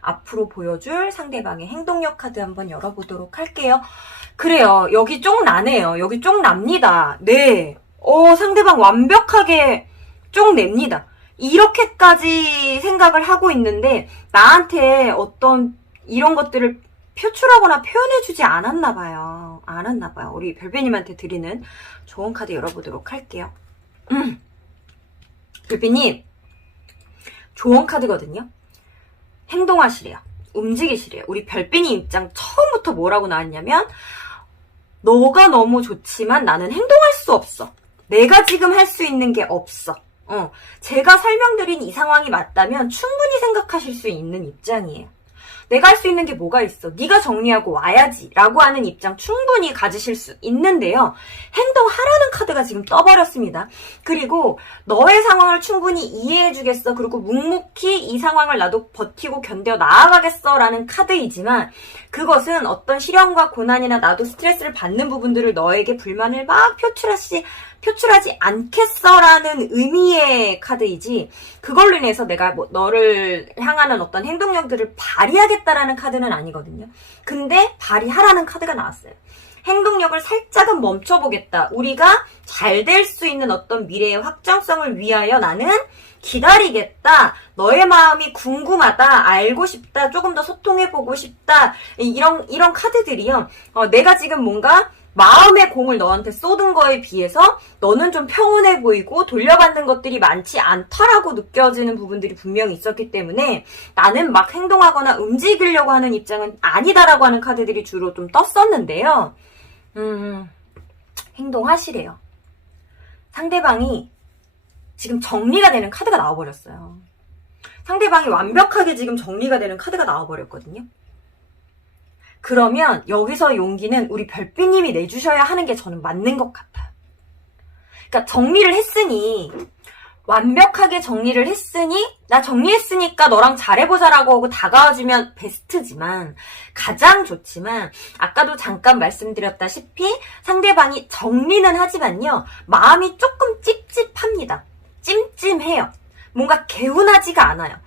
앞으로 보여줄 상대방의 행동력 카드 한번 열어보도록 할게요. 그래요. 여기 쫑 나네요. 여기 쫑 납니다. 네. 상대방 완벽하게 쫑 냅니다. 이렇게까지 생각을 하고 있는데 나한테 어떤 이런 것들을 표출하거나 표현해주지 않았나봐요. 우리 별빛님한테 드리는 좋은 카드 열어보도록 할게요. 별빛님, 좋은 카드거든요. 행동하시래요. 움직이시래요. 우리 별빛님 입장 처음부터 뭐라고 나왔냐면 너가 너무 좋지만 나는 행동할 수 없어. 내가 지금 할 수 있는 게 없어. 제가 설명드린 이 상황이 맞다면 충분히 생각하실 수 있는 입장이에요. 내가 할 수 있는 게 뭐가 있어? 네가 정리하고 와야지 라고 하는 입장 충분히 가지실 수 있는데요. 행동하라는 카드가 지금 떠버렸습니다. 그리고 너의 상황을 충분히 이해해주겠어. 그리고 묵묵히 이 상황을 나도 버티고 견뎌 나아가겠어 라는 카드이지만 그것은 어떤 시련과 고난이나 나도 스트레스를 받는 부분들을 너에게 불만을 막 표출하지 않겠어라는 의미의 카드이지 그걸로 인해서 내가 너를 향하는 어떤 행동력들을 발휘하겠다라는 카드는 아니거든요. 근데 발휘하라는 카드가 나왔어요. 행동력을 살짝은 멈춰보겠다. 우리가 잘 될 수 있는 어떤 미래의 확장성을 위하여 나는 기다리겠다. 너의 마음이 궁금하다. 알고 싶다. 조금 더 소통해보고 싶다. 이런 카드들이요. 내가 지금 뭔가 마음의 공을 너한테 쏟은 거에 비해서 너는 좀 평온해 보이고 돌려받는 것들이 많지 않다라고 느껴지는 부분들이 분명히 있었기 때문에 나는 막 행동하거나 움직이려고 하는 입장은 아니다라고 하는 카드들이 주로 좀 떴었는데요. 행동하시래요. 상대방이 지금 정리가 되는 카드가 나와버렸어요. 상대방이 완벽하게 지금 정리가 되는 카드가 나와버렸거든요. 그러면 여기서 용기는 우리 별빛님이 내주셔야 하는 게 저는 맞는 것 같아요. 그러니까 정리를 했으니 완벽하게 정리를 했으니 나 정리했으니까 너랑 잘해보자라고 하고 다가와주면 베스트지만 가장 좋지만 아까도 잠깐 말씀드렸다시피 상대방이 정리는 하지만요. 마음이 조금 찝찝합니다. 찜찜해요. 뭔가 개운하지가 않아요.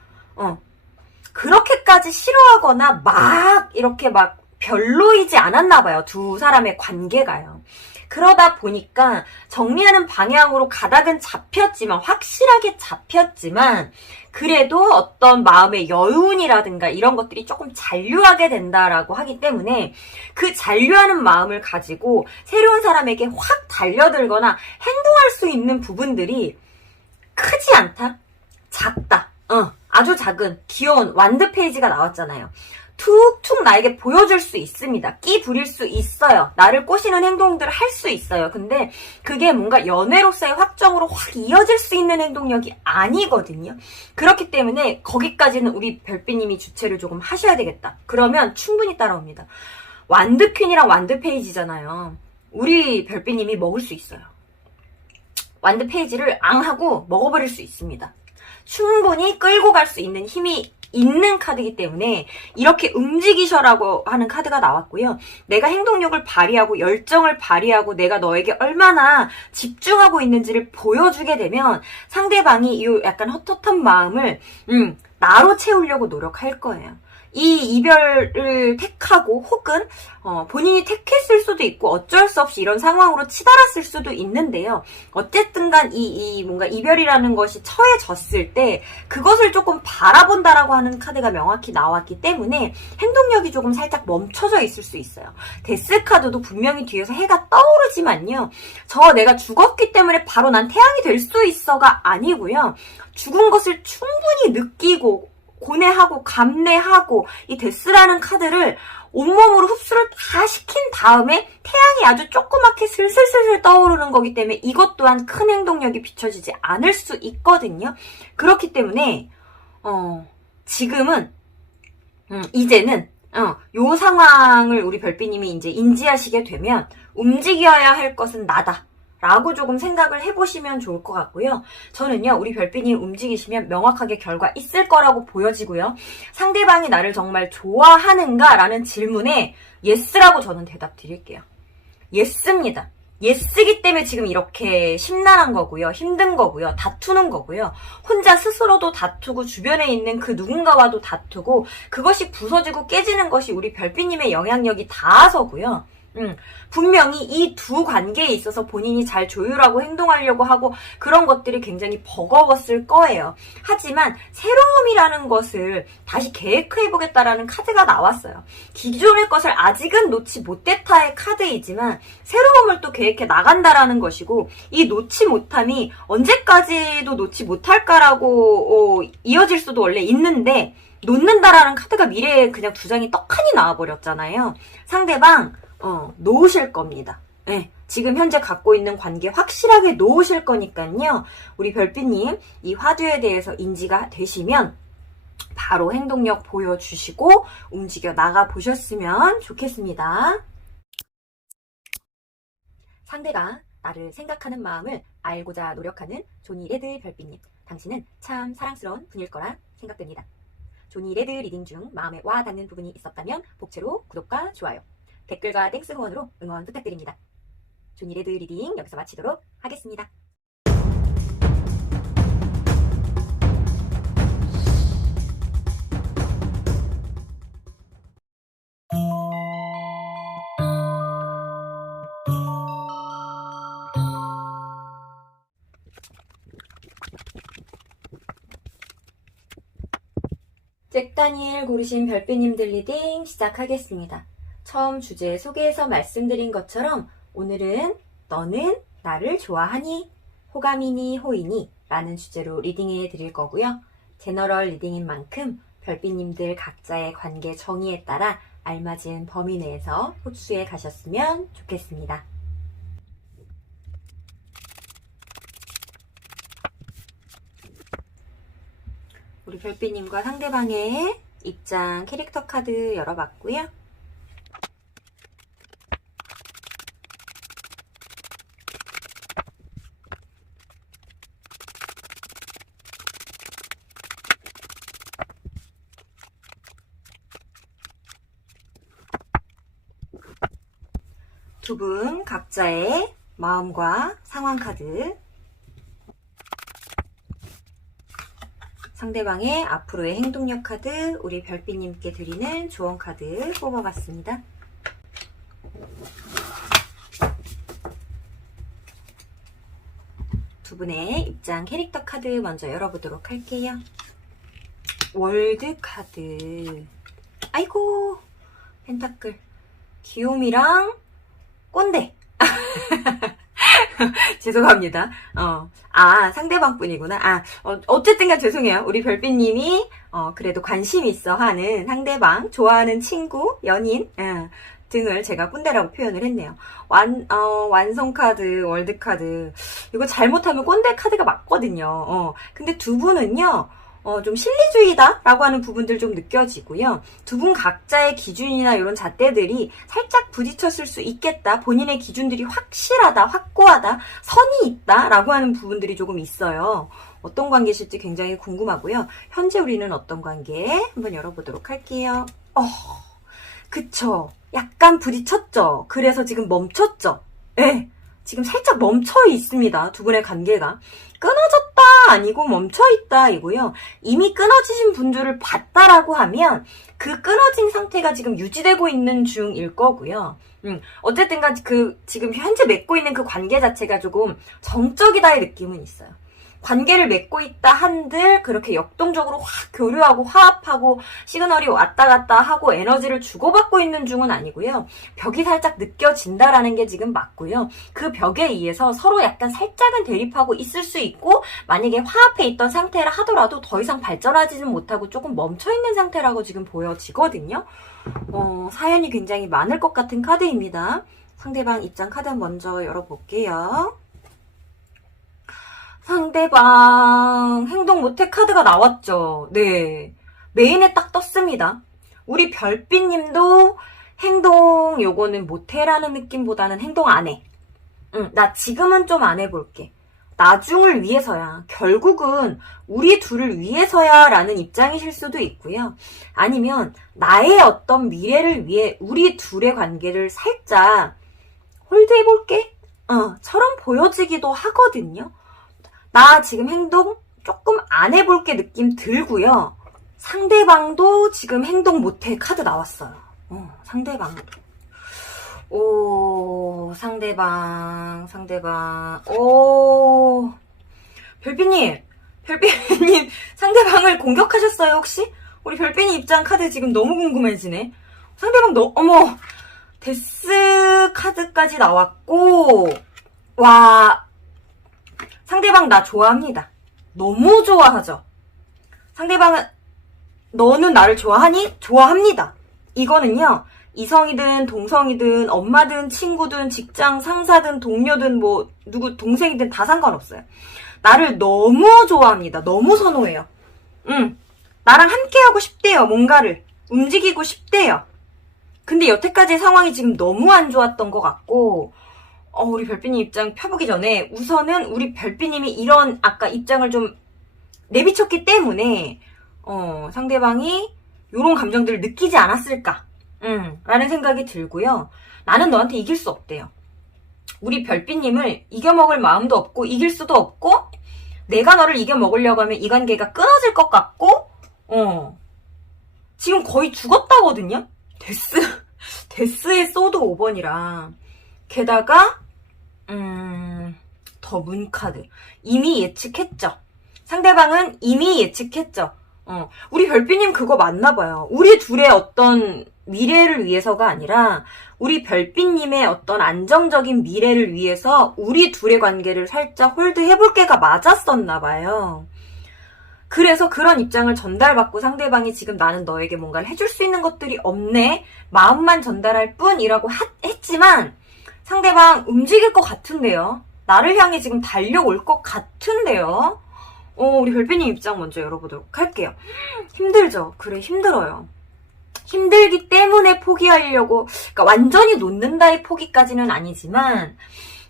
그렇게까지 싫어하거나 막 이렇게 막 별로이지 않았나 봐요. 두 사람의 관계가요. 그러다 보니까 정리하는 방향으로 가닥은 잡혔지만 확실하게 잡혔지만 그래도 어떤 마음의 여운이라든가 이런 것들이 조금 잔류하게 된다라고 하기 때문에 그 잔류하는 마음을 가지고 새로운 사람에게 확 달려들거나 행동할 수 있는 부분들이 크지 않다? 작다. 아주 작은 귀여운 완드 페이지가 나왔잖아요. 툭툭 나에게 보여줄 수 있습니다. 끼 부릴 수 있어요. 나를 꼬시는 행동들을 할 수 있어요. 근데 그게 뭔가 연애로서의 확정으로 확 이어질 수 있는 행동력이 아니거든요. 그렇기 때문에 거기까지는 우리 별빛님이 주체를 조금 하셔야 되겠다. 그러면 충분히 따라옵니다. 완드 퀸이랑 완드 페이지잖아요. 우리 별빛님이 먹을 수 있어요. 완드 페이지를 앙하고 먹어버릴 수 있습니다. 충분히 끌고 갈 수 있는 힘이 있는 카드이기 때문에 이렇게 움직이셔라고 하는 카드가 나왔고요. 내가 행동력을 발휘하고 열정을 발휘하고 내가 너에게 얼마나 집중하고 있는지를 보여주게 되면 상대방이 이 약간 헛헛한 마음을 나로 채우려고 노력할 거예요. 이 이별을 택하고 혹은 본인이 택했을 수도 있고 어쩔 수 없이 이런 상황으로 치달았을 수도 있는데요. 어쨌든 간 뭔가 이별이라는 것이 처해졌을 때 그것을 조금 바라본다라고 하는 카드가 명확히 나왔기 때문에 행동력이 조금 살짝 멈춰져 있을 수 있어요. 데스 카드도 분명히 뒤에서 해가 떠오르지만요. 내가 죽었기 때문에 바로 난 태양이 될 수 있어가 아니고요. 죽은 것을 충분히 느끼고 고뇌하고 감내하고 이 데스라는 카드를 온몸으로 흡수를 다 시킨 다음에 태양이 아주 조그맣게 슬슬슬슬 떠오르는 거기 때문에 이것 또한 큰 행동력이 비춰지지 않을 수 있거든요. 그렇기 때문에 지금은 이제는 요 상황을 우리 별비님이 이제 인지하시게 되면 움직여야 할 것은 나다 라고 조금 생각을 해보시면 좋을 것 같고요. 저는요, 우리 별빛님 움직이시면 명확하게 결과 있을 거라고 보여지고요. 상대방이 나를 정말 좋아하는가? 라는 질문에 예스라고 저는 대답 드릴게요. 예스입니다. 예스기 때문에 지금 이렇게 심란한 거고요. 힘든 거고요. 다투는 거고요. 혼자 스스로도 다투고 주변에 있는 그 누군가와도 다투고 그것이 부서지고 깨지는 것이 우리 별빛님의 영향력이 닿아서고요. 분명히 이 두 관계에 있어서 본인이 잘 조율하고 행동하려고 하고 그런 것들이 굉장히 버거웠을 거예요. 하지만 새로움이라는 것을 다시 계획해보겠다라는 카드가 나왔어요. 기존의 것을 아직은 놓지 못했다의 카드이지만 새로움을 또 계획해 나간다라는 것이고 이 놓지 못함이 언제까지도 놓지 못할까라고 이어질 수도 원래 있는데 놓는다라는 카드가 미래에 그냥 두 장이 떡하니 나와버렸잖아요. 상대방 놓으실 겁니다. 네, 지금 현재 갖고 있는 관계 확실하게 놓으실 거니까요. 우리 별빛님 이 화두에 대해서 인지가 되시면 바로 행동력 보여주시고 움직여 나가 보셨으면 좋겠습니다. 상대가 나를 생각하는 마음을 알고자 노력하는 조니 레드 별빛님. 당신은 참 사랑스러운 분일 거라 생각됩니다. 조니 레드 리딩 중 마음에 와 닿는 부분이 있었다면 복채로 구독과 좋아요, 댓글과 땡스 후원으로 응원 부탁드립니다. 조니 레드 리딩 여기서 마치도록 하겠습니다. 잭 다니엘 고르신 별빛님들 리딩 시작하겠습니다. 처음 주제 소개에서 말씀드린 것처럼 오늘은 너는 나를 좋아하니? 호감이니 호이니? 라는 주제로 리딩해 드릴 거고요. 제너럴 리딩인 만큼 별빛님들 각자의 관계 정의에 따라 알맞은 범위 내에서 흡수해 가셨으면 좋겠습니다. 우리 별빛님과 상대방의 입장 캐릭터 카드 열어봤고요. 두 분 각자의 마음과 상황 카드, 상대방의 앞으로의 행동력 카드, 우리 별빛님께 드리는 조언 카드 뽑아봤습니다. 두 분의 입장 캐릭터 카드 먼저 열어보도록 할게요. 월드 카드. 아이고, 펜타클. 귀요미랑 꼰대. 죄송합니다. 상대방 분이구나. 어쨌든간 죄송해요. 우리 별빛님이, 그래도 관심 있어 하는 상대방, 좋아하는 친구, 연인, 등을 제가 꼰대라고 표현을 했네요. 완성 카드, 월드 카드. 이거 잘못하면 꼰대 카드가 맞거든요. 근데 두 분은요, 좀 실리주의다라고 하는 부분들 좀 느껴지고요. 두 분 각자의 기준이나 이런 잣대들이 살짝 부딪혔을 수 있겠다. 본인의 기준들이 확실하다, 확고하다, 선이 있다라고 하는 부분들이 조금 있어요. 어떤 관계실지 굉장히 궁금하고요. 현재 우리는 어떤 관계? 한번 열어보도록 할게요. 그쵸. 약간 부딪혔죠. 그래서 지금 멈췄죠. 네. 지금 살짝 멈춰 있습니다. 두 분의 관계가. 끊어졌다 아니고 멈춰 있다이고요. 이미 끊어지신 분들을 봤다라고 하면 그 끊어진 상태가 지금 유지되고 있는 중일 거고요. 어쨌든 지금 현재 맺고 있는 그 관계 자체가 조금 정적이다의 느낌은 있어요. 관계를 맺고 있다 한들 그렇게 역동적으로 확 교류하고 화합하고 시그널이 왔다 갔다 하고 에너지를 주고받고 있는 중은 아니고요. 벽이 살짝 느껴진다라는 게 지금 맞고요. 그 벽에 의해서 서로 약간 살짝은 대립하고 있을 수 있고 만약에 화합해 있던 상태라 하더라도 더 이상 발전하지는 못하고 조금 멈춰있는 상태라고 지금 보여지거든요. 사연이 굉장히 많을 것 같은 카드입니다. 상대방 입장 카드 먼저 열어볼게요. 상대방 행동 못해 카드가 나왔죠. 네, 메인에 딱 떴습니다. 우리 별빛님도 행동 요거는 못해라는 느낌보다는 행동 안 해. 나 지금은 좀 안 해볼게. 나중을 위해서야. 결국은 우리 둘을 위해서야 라는 입장이실 수도 있고요. 아니면 나의 어떤 미래를 위해 우리 둘의 관계를 살짝 홀드해볼게? 처럼 보여지기도 하거든요. 나 지금 행동 조금 안 해볼게 느낌 들고요. 상대방도 지금 행동 못해 카드 나왔어요. 상대방도. 상대방. 별빛님, 상대방을 공격하셨어요, 혹시? 우리 별빛님 입장 카드 지금 너무 궁금해지네. 상대방 어머, 데스 카드까지 나왔고, 와, 상대방 나 좋아합니다. 너무 좋아하죠? 상대방은, 너는 나를 좋아하니? 좋아합니다. 이거는요, 이성이든 동성이든 엄마든 친구든 직장 상사든 동료든 누구 동생이든 다 상관없어요. 나를 너무 좋아합니다. 너무 선호해요. 나랑 함께하고 싶대요. 뭔가를 움직이고 싶대요. 근데 여태까지 상황이 지금 너무 안 좋았던 것 같고 우리 별빛님 입장 펴보기 전에 우선은 우리 별빛님이 이런 아까 입장을 좀 내비쳤기 때문에 상대방이 이런 감정들을 느끼지 않았을까 라는 생각이 들고요. 나는 너한테 이길 수 없대요. 우리 별빛님을 이겨먹을 마음도 없고 이길 수도 없고 내가 너를 이겨먹으려고 하면 이 관계가 끊어질 것 같고 지금 거의 죽었다거든요. 데스의 소드 5번이라 게다가 더 문카드 이미 예측했죠. 상대방은 이미 예측했죠. 우리 별빛님 그거 맞나봐요. 우리 둘의 어떤 미래를 위해서가 아니라 우리 별빛님의 어떤 안정적인 미래를 위해서 우리 둘의 관계를 살짝 홀드해볼게가 맞았었나봐요. 그래서 그런 입장을 전달받고 상대방이 지금 나는 너에게 뭔가를 해줄 수 있는 것들이 없네. 마음만 전달할 뿐이라고 했지만 상대방 움직일 것 같은데요. 나를 향해 지금 달려올 것 같은데요. 우리 별빛님 입장 먼저 열어보도록 할게요. 힘들죠? 그래, 힘들어요. 힘들기 때문에 포기하려고, 그러니까 완전히 놓는다의 포기까지는 아니지만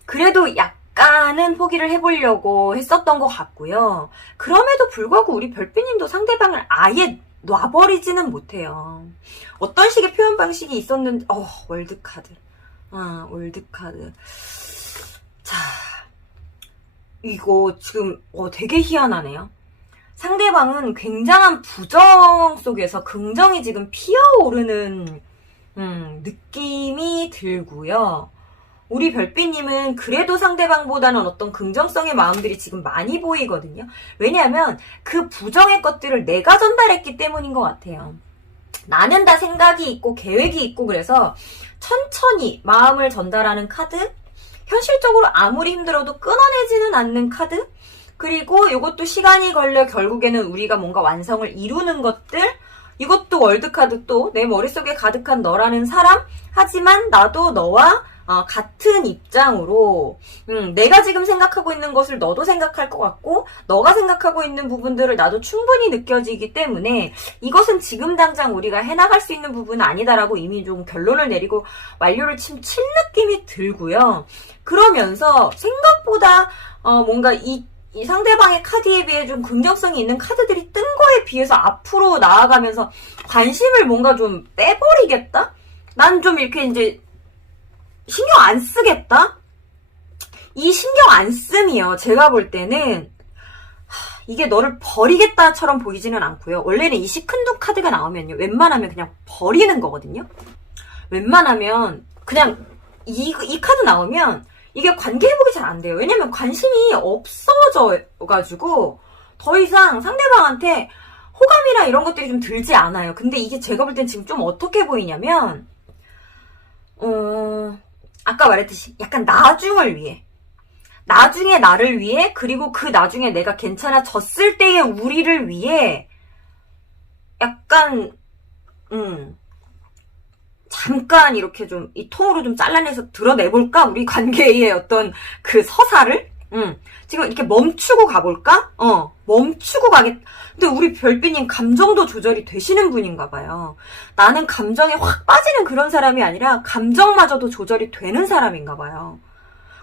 그래도 약간은 포기를 해보려고 했었던 것 같고요. 그럼에도 불구하고 우리 별빛님도 상대방을 아예 놔버리지는 못해요. 어떤 식의 표현 방식이 있었는지 월드카드. 월드카드. 자, 이거 지금 되게 희한하네요. 상대방은 굉장한 부정 속에서 긍정이 지금 피어오르는 느낌이 들고요. 우리 별빛님은 그래도 상대방보다는 어떤 긍정성의 마음들이 지금 많이 보이거든요. 왜냐하면 그 부정의 것들을 내가 전달했기 때문인 것 같아요. 나는 다 생각이 있고 계획이 있고 그래서 천천히 마음을 전달하는 카드, 현실적으로 아무리 힘들어도 끊어내지는 않는 카드, 그리고 이것도 시간이 걸려 결국에는 우리가 뭔가 완성을 이루는 것들, 이것도 월드카드 또 내 머릿속에 가득한 너라는 사람, 하지만 나도 너와 같은 입장으로 내가 지금 생각하고 있는 것을 너도 생각할 것 같고 너가 생각하고 있는 부분들을 나도 충분히 느껴지기 때문에 이것은 지금 당장 우리가 해나갈 수 있는 부분은 아니다라고 이미 좀 결론을 내리고 완료를 칠 느낌이 들고요. 그러면서 생각보다 뭔가 이 상대방의 카드에 비해 좀 긍정성이 있는 카드들이 뜬 거에 비해서 앞으로 나아가면서 관심을 뭔가 좀 빼버리겠다? 난 좀 이렇게 이제 신경 안 쓰겠다? 이 신경 안 씀이요. 제가 볼 때는 이게 너를 버리겠다처럼 보이지는 않고요. 원래는 이 시큰둥 카드가 나오면요. 웬만하면 그냥 버리는 거거든요. 웬만하면 그냥 이 카드 나오면 이게 관계 회복이 잘 안 돼요. 왜냐면 관심이 없어져가지고 더 이상 상대방한테 호감이나 이런 것들이 좀 들지 않아요. 근데 이게 제가 볼 땐 지금 좀 어떻게 보이냐면 아까 말했듯이 약간 나중을 위해, 나중에 나를 위해, 그리고 그 나중에 내가 괜찮아졌을 때의 우리를 위해 약간 잠깐 이렇게 좀 이 통으로 좀 잘라내서 드러내볼까? 우리 관계의 어떤 그 서사를? 지금 이렇게 멈추고 가볼까? 멈추고 가겠. 근데 우리 별빛님 감정도 조절이 되시는 분인가 봐요. 나는 감정에 확 빠지는 그런 사람이 아니라 감정마저도 조절이 되는 사람인가 봐요.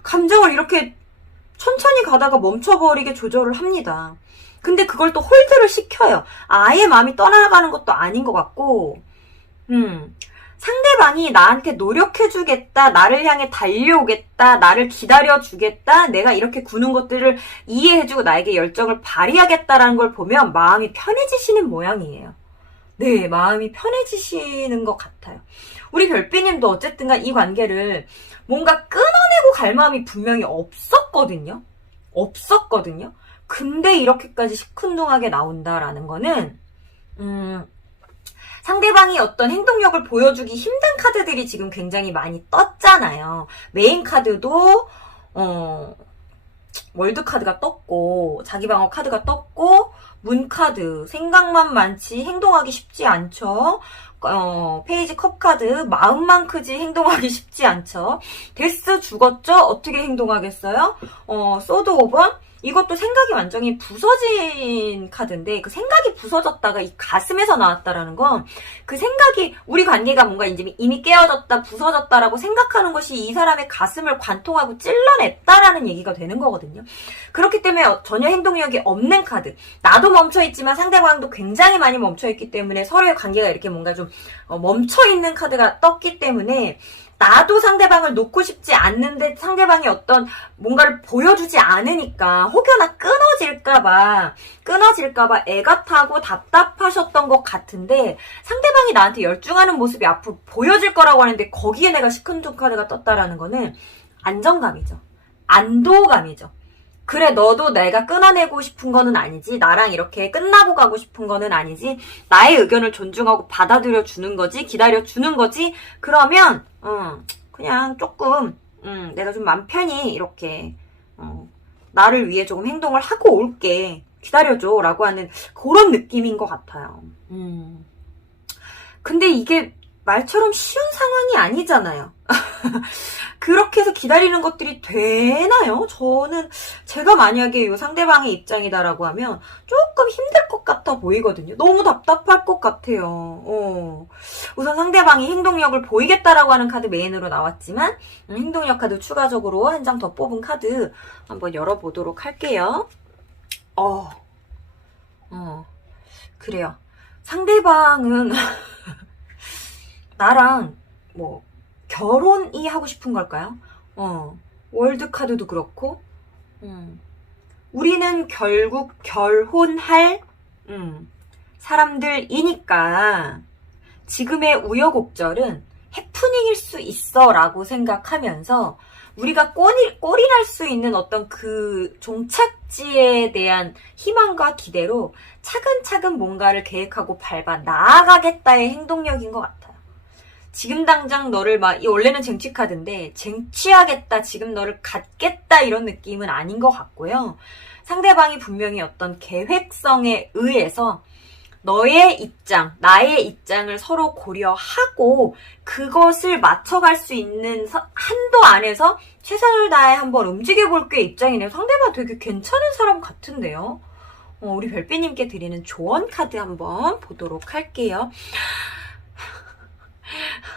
감정을 이렇게 천천히 가다가 멈춰버리게 조절을 합니다. 근데 그걸 또 홀드를 시켜요. 아예 마음이 떠나가는 것도 아닌 것 같고, 상대방이 나한테 노력해주겠다, 나를 향해 달려오겠다, 나를 기다려주겠다, 내가 이렇게 구는 것들을 이해해주고 나에게 열정을 발휘하겠다라는 걸 보면 마음이 편해지시는 모양이에요. 네, 마음이 편해지시는 것 같아요. 우리 별빛님도 어쨌든간 이 관계를 뭔가 끊어내고 갈 마음이 분명히 없었거든요. 근데 이렇게까지 시큰둥하게 나온다라는 거는 상대방이 어떤 행동력을 보여주기 힘든 카드들이 지금 굉장히 많이 떴잖아요. 메인 카드도 월드 카드가 떴고, 자기 방어 카드가 떴고, 문 카드, 생각만 많지 행동하기 쉽지 않죠. 페이지 컵 카드, 마음만 크지 행동하기 쉽지 않죠. 데스 죽었죠? 어떻게 행동하겠어요? 소드 5번, 이것도 생각이 완전히 부서진 카드인데, 그 생각이 부서졌다가 이 가슴에서 나왔다라는 건, 그 생각이, 우리 관계가 뭔가 이제 이미 깨어졌다, 부서졌다라고 생각하는 것이 이 사람의 가슴을 관통하고 찔러냈다라는 얘기가 되는 거거든요. 그렇기 때문에 전혀 행동력이 없는 카드. 나도 멈춰있지만 상대방도 굉장히 많이 멈춰있기 때문에 서로의 관계가 이렇게 뭔가 좀 멈춰있는 카드가 떴기 때문에, 나도 상대방을 놓고 싶지 않는데 상대방이 어떤 뭔가를 보여주지 않으니까 혹여나 끊어질까봐 애가 타고 답답하셨던 것 같은데, 상대방이 나한테 열중하는 모습이 앞으로 보여질 거라고 하는데 거기에 내가 시큰둥 카드가 떴다라는 거는 안정감이죠. 안도감이죠. 그래, 너도 내가 끊어내고 싶은 거는 아니지, 나랑 이렇게 끝나고 가고 싶은 거는 아니지, 나의 의견을 존중하고 받아들여 주는 거지, 기다려 주는 거지. 그러면 그냥 조금 내가 좀 맘 편히 이렇게 나를 위해 조금 행동을 하고 올게, 기다려줘 라고 하는 그런 느낌인 것 같아요. 근데 이게 말처럼 쉬운 상황이 아니잖아요. 그렇게 해서 기다리는 것들이 되나요? 저는 제가 만약에 이 상대방의 입장이다라고 하면 조금 힘들 것 같아 보이거든요. 너무 답답할 것 같아요. 우선 상대방이 행동력을 보이겠다라고 하는 카드 메인으로 나왔지만 행동력 카드 추가적으로 한 장 더 뽑은 카드 한번 열어보도록 할게요. 그래요. 상대방은 나랑 뭐 결혼이 하고 싶은 걸까요? 월드 카드도 그렇고, 우리는 결국 결혼할 사람들이니까 지금의 우여곡절은 해프닝일 수 있어 라고 생각하면서 우리가 꼬리날 수 있는 어떤 그 종착지에 대한 희망과 기대로 차근차근 뭔가를 계획하고 밟아 나아가겠다의 행동력인 것 같아요. 지금 당장 너를 원래는 쟁취 카드인데 쟁취하겠다, 지금 너를 갖겠다 이런 느낌은 아닌 것 같고요. 상대방이 분명히 어떤 계획성에 의해서 너의 입장, 나의 입장을 서로 고려하고 그것을 맞춰갈 수 있는 한도 안에서 최선을 다해 한번 움직여볼게 입장이네요. 상대방 되게 괜찮은 사람 같은데요. 우리 별빛님께 드리는 조언 카드 한번 보도록 할게요.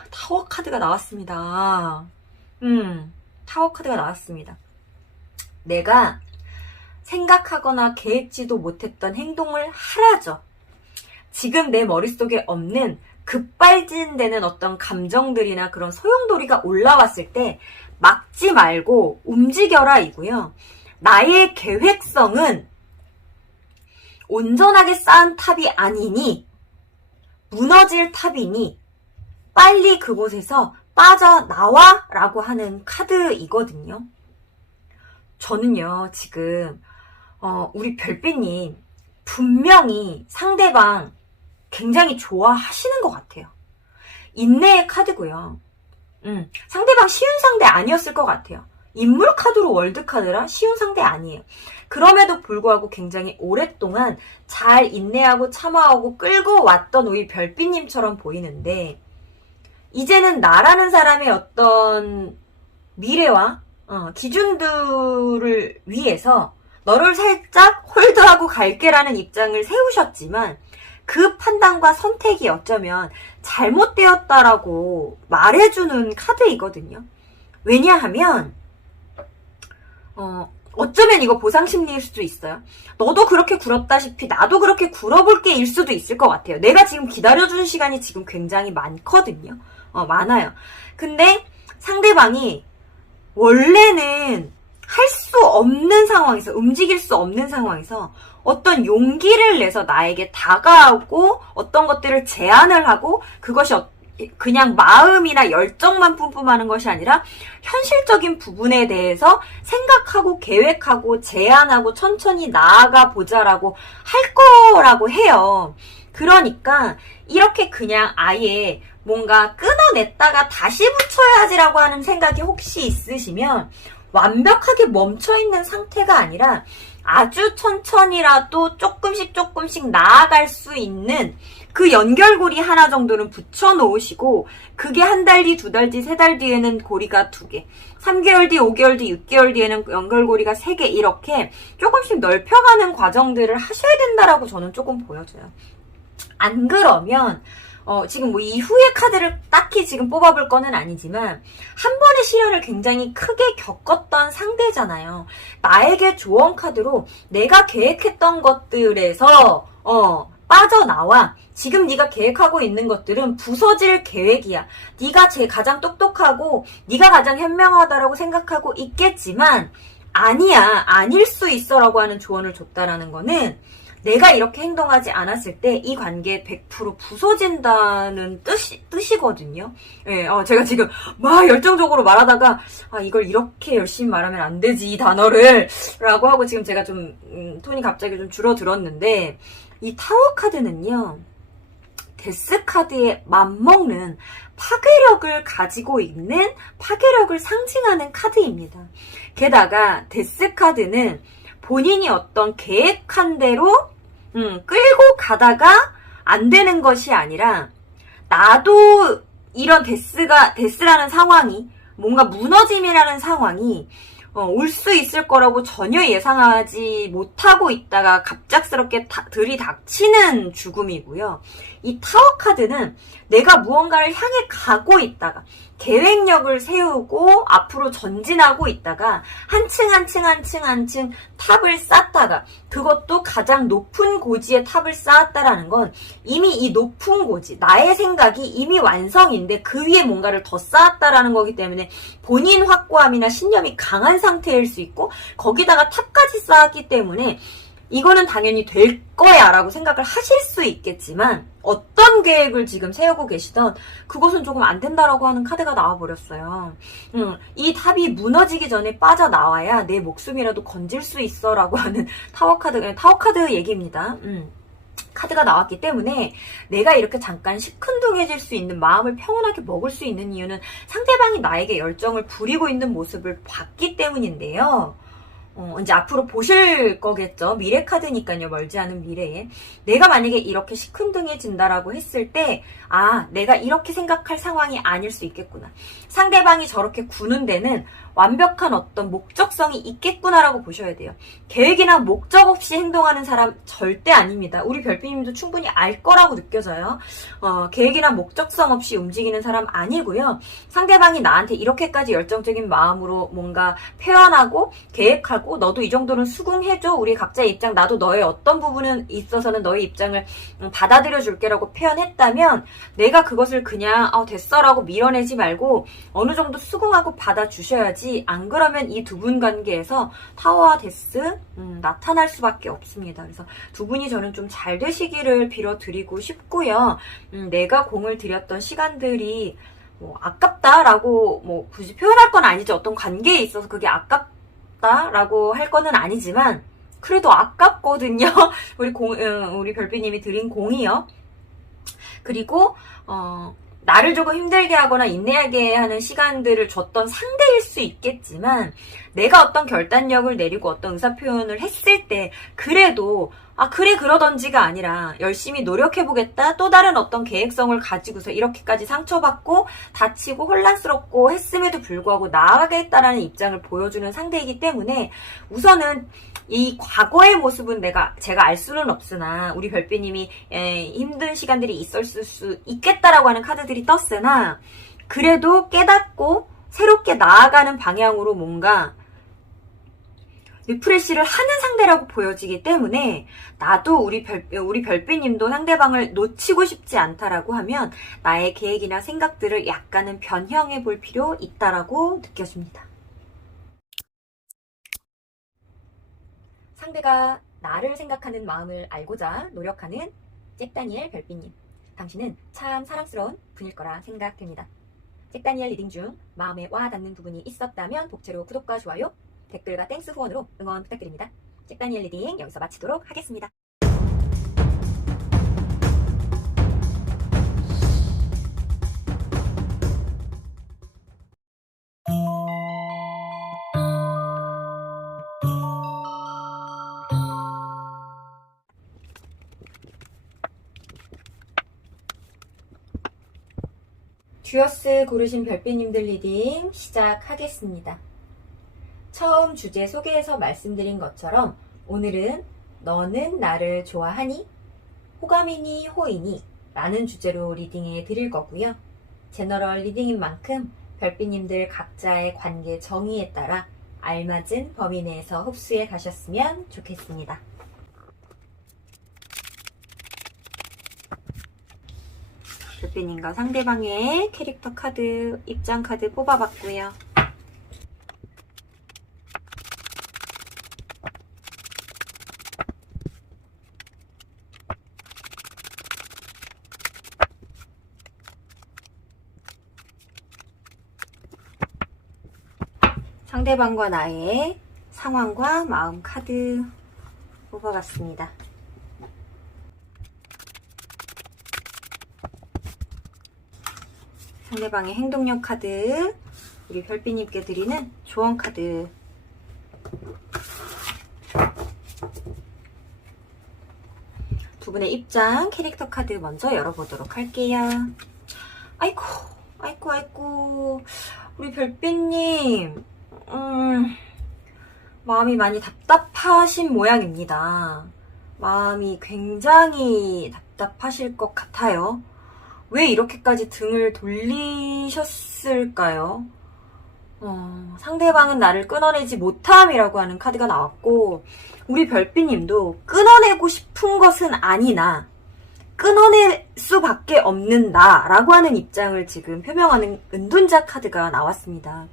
타워 카드가 나왔습니다. 타워 카드가 나왔습니다. 내가 생각하거나 계획지도 못했던 행동을 하라죠. 지금 내 머릿속에 없는 급발진되는 어떤 감정들이나 그런 소용돌이가 올라왔을 때 막지 말고 움직여라 이고요. 나의 계획성은 온전하게 쌓은 탑이 아니니 무너질 탑이니 빨리 그곳에서 빠져나와 라고 하는 카드이거든요. 저는요 지금 우리 별빛님 분명히 상대방 굉장히 좋아하시는 것 같아요. 인내의 카드고요. 상대방 쉬운 상대 아니었을 것 같아요. 인물 카드로 월드 카드라 쉬운 상대 아니에요. 그럼에도 불구하고 굉장히 오랫동안 잘 인내하고 참아오고 끌고 왔던 우리 별빛님처럼 보이는데 이제는 나라는 사람의 어떤 미래와 기준들을 위해서 너를 살짝 홀드하고 갈게라는 입장을 세우셨지만 그 판단과 선택이 어쩌면 잘못되었다라고 말해주는 카드이거든요. 왜냐하면 어쩌면 이거 보상심리일 수도 있어요. 너도 그렇게 굴었다시피 나도 그렇게 굴어볼게 일 수도 있을 것 같아요. 내가 지금 기다려주는 시간이 지금 굉장히 많거든요. 많아요. 근데 상대방이 원래는 할 수 없는 상황에서 움직일 수 없는 상황에서 어떤 용기를 내서 나에게 다가오고 어떤 것들을 제안을 하고 그것이 그냥 마음이나 열정만 뿜뿜하는 것이 아니라 현실적인 부분에 대해서 생각하고 계획하고 제안하고 천천히 나아가 보자라고 할 거라고 해요. 그러니까 이렇게 그냥 아예 뭔가 끊어냈다가 다시 붙여야지라고 하는 생각이 혹시 있으시면 완벽하게 멈춰있는 상태가 아니라 아주 천천히라도 조금씩 나아갈 수 있는 그 연결고리 하나 정도는 붙여놓으시고 그게 한 달 뒤, 두 달 뒤, 세 달 뒤에는 고리가 2개 3개월 뒤, 5개월 뒤, 6개월 뒤에는 연결고리가 3개 이렇게 조금씩 넓혀가는 과정들을 하셔야 된다라고 저는 조금 보여져요. 안 그러면 지금 뭐 이후의 카드를 딱히 지금 뽑아볼 거는 아니지만 한 번의 시련을 굉장히 크게 겪었던 상대잖아요. 나에게 조언 카드로 내가 계획했던 것들에서 빠져나와. 지금 네가 계획하고 있는 것들은 부서질 계획이야. 네가 가장 똑똑하고 네가 가장 현명하다라고 생각하고 있겠지만 아니야. 아닐 수 있어라고 하는 조언을 줬다라는 거는 내가 이렇게 행동하지 않았을 때 이 관계 100% 부서진다는 뜻이거든요. 예, 제가 지금 막 열정적으로 말하다가 이걸 이렇게 열심히 말하면 안 되지 이 단어를 라고 하고 지금 제가 좀 톤이 갑자기 좀 줄어들었는데 이 타워 카드는요. 데스 카드에 맞먹는 파괴력을 가지고 있는 파괴력을 상징하는 카드입니다. 게다가 데스 카드는 본인이 어떤 계획한 대로 끌고 가다가 안 되는 것이 아니라 나도 이런 데스라는 상황이 뭔가 무너짐이라는 상황이 올 수 있을 거라고 전혀 예상하지 못하고 있다가 갑작스럽게 들이닥치는 죽음이고요. 이 타워 카드는 내가 무언가를 향해 가고 있다가 계획력을 세우고 앞으로 전진하고 있다가 한층 탑을 쌓다가 그것도 가장 높은 고지의 탑을 쌓았다라는 건 이미 이 높은 고지, 나의 생각이 이미 완성인데 그 위에 뭔가를 더 쌓았다라는 거기 때문에 본인 확고함이나 신념이 강한 상태일 수 있고 거기다가 탑까지 쌓았기 때문에 이거는 당연히 될 거야 라고 생각을 하실 수 있겠지만 어떤 계획을 지금 세우고 계시던 그것은 조금 안 된다라고 하는 카드가 나와버렸어요. 이 탑이 무너지기 전에 빠져나와야 내 목숨이라도 건질 수 있어 라고 하는 타워 카드 얘기입니다. 카드가 나왔기 때문에 내가 이렇게 잠깐 시큰둥해질 수 있는 마음을 평온하게 먹을 수 있는 이유는 상대방이 나에게 열정을 부리고 있는 모습을 봤기 때문인데요. 이제 앞으로 보실 거겠죠. 미래 카드니까요. 멀지 않은 미래에. 내가 만약에 이렇게 시큰둥해진다라고 했을 때 내가 이렇게 생각할 상황이 아닐 수 있겠구나. 상대방이 저렇게 구는 데는 완벽한 어떤 목적성이 있겠구나라고 보셔야 돼요. 계획이나 목적 없이 행동하는 사람 절대 아닙니다. 우리 별빛님도 충분히 알 거라고 느껴져요. 계획이나 목적성 없이 움직이는 사람 아니고요. 상대방이 나한테 이렇게까지 열정적인 마음으로 뭔가 표현하고 계획하고 너도 이 정도는 수긍해줘. 우리 각자의 입장, 나도 너의 어떤 부분은 있어서는 너의 입장을 받아들여 줄게라고 표현했다면 내가 그것을 그냥 됐어라고 밀어내지 말고 어느 정도 수긍하고 받아주셔야지, 안 그러면 이 두 분 관계에서 타워와 데스 나타날 수밖에 없습니다. 그래서 두 분이 저는 좀 잘 되시기를 빌어드리고 싶고요. 내가 공을 들였던 시간들이 뭐 아깝다라고 뭐 굳이 표현할 건 아니죠. 어떤 관계에 있어서 그게 아깝다라고 할 거는 아니지만 그래도 아깝거든요. 우리 별빛님이 드린 공이요. 그리고 나를 조금 힘들게 하거나 인내하게 하는 시간들을 줬던 상대일 수 있겠지만, 내가 어떤 결단력을 내리고 어떤 의사표현을 했을 때 그래도 그래 그러던지가 아니라 열심히 노력해보겠다, 또 다른 어떤 계획성을 가지고서 이렇게까지 상처받고 다치고 혼란스럽고 했음에도 불구하고 나아가겠다라는 입장을 보여주는 상대이기 때문에, 우선은 이 과거의 모습은 제가 알 수는 없으나 우리 별빛님이 힘든 시간들이 있었을 수 있겠다라고 하는 카드들이 떴으나, 그래도 깨닫고 새롭게 나아가는 방향으로 뭔가 리프레시를 하는 상대라고 보여지기 때문에, 나도 우리 별빛님도 상대방을 놓치고 싶지 않다라고 하면 나의 계획이나 생각들을 약간은 변형해 볼 필요 있다라고 느껴집니다. 상대가 나를 생각하는 마음을 알고자 노력하는 잭다니엘 별빛님, 당신은 참 사랑스러운 분일 거라 생각됩니다. 잭다니엘 리딩 중 마음에 와닿는 부분이 있었다면 복채로 구독과 좋아요, 댓글과 땡스 후원으로 응원 부탁드립니다. 잭다니엘 리딩 여기서 마치도록 하겠습니다. 듀어스 고르신 별빛님들 리딩 시작하겠습니다. 처음 주제 소개에서 말씀드린 것처럼 오늘은 너는 나를 좋아하니? 호감이니 호이니? 라는 주제로 리딩해 드릴 거고요. 제너럴 리딩인 만큼 별빛님들 각자의 관계 정의에 따라 알맞은 범위 내에서 흡수해 가셨으면 좋겠습니다. 별빛님과 상대방의 캐릭터 카드, 입장 카드 뽑아봤고요. 상대방과 나의 상황과 마음 카드 뽑아봤습니다. 상대방의 행동력 카드, 우리 별빛님께 드리는 조언 카드. 두 분의 입장 캐릭터 카드 먼저 열어보도록 할게요. 아이고 우리 별빛님 마음이 많이 답답하신 모양입니다. 마음이 굉장히 답답하실 것 같아요. 왜 이렇게까지 등을 돌리셨을까요? 상대방은 나를 끊어내지 못함이라고 하는 카드가 나왔고, 우리 별빛님도 끊어내고 싶은 것은 아니나 끊어낼 수밖에 없는 나라고 하는 입장을 지금 표명하는 은둔자 카드가 나왔습니다.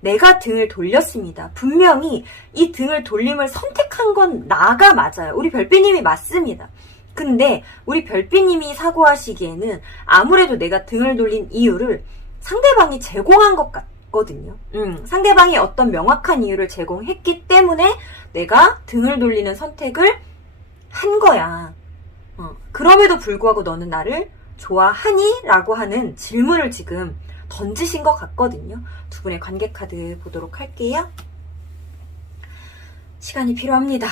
내가 등을 돌렸습니다. 분명히 이 등을 돌림을 선택한 건 나가 맞아요. 우리 별빛님이 맞습니다. 근데 우리 별빛님이 사고하시기에는 아무래도 내가 등을 돌린 이유를 상대방이 제공한 것 같거든요. 상대방이 어떤 명확한 이유를 제공했기 때문에 내가 등을 돌리는 선택을 한 거야. 그럼에도 불구하고 너는 나를 좋아하니? 라고 하는 질문을 지금 던지신 것 같거든요. 두 분의 관계 카드 보도록 할게요. 시간이 필요합니다.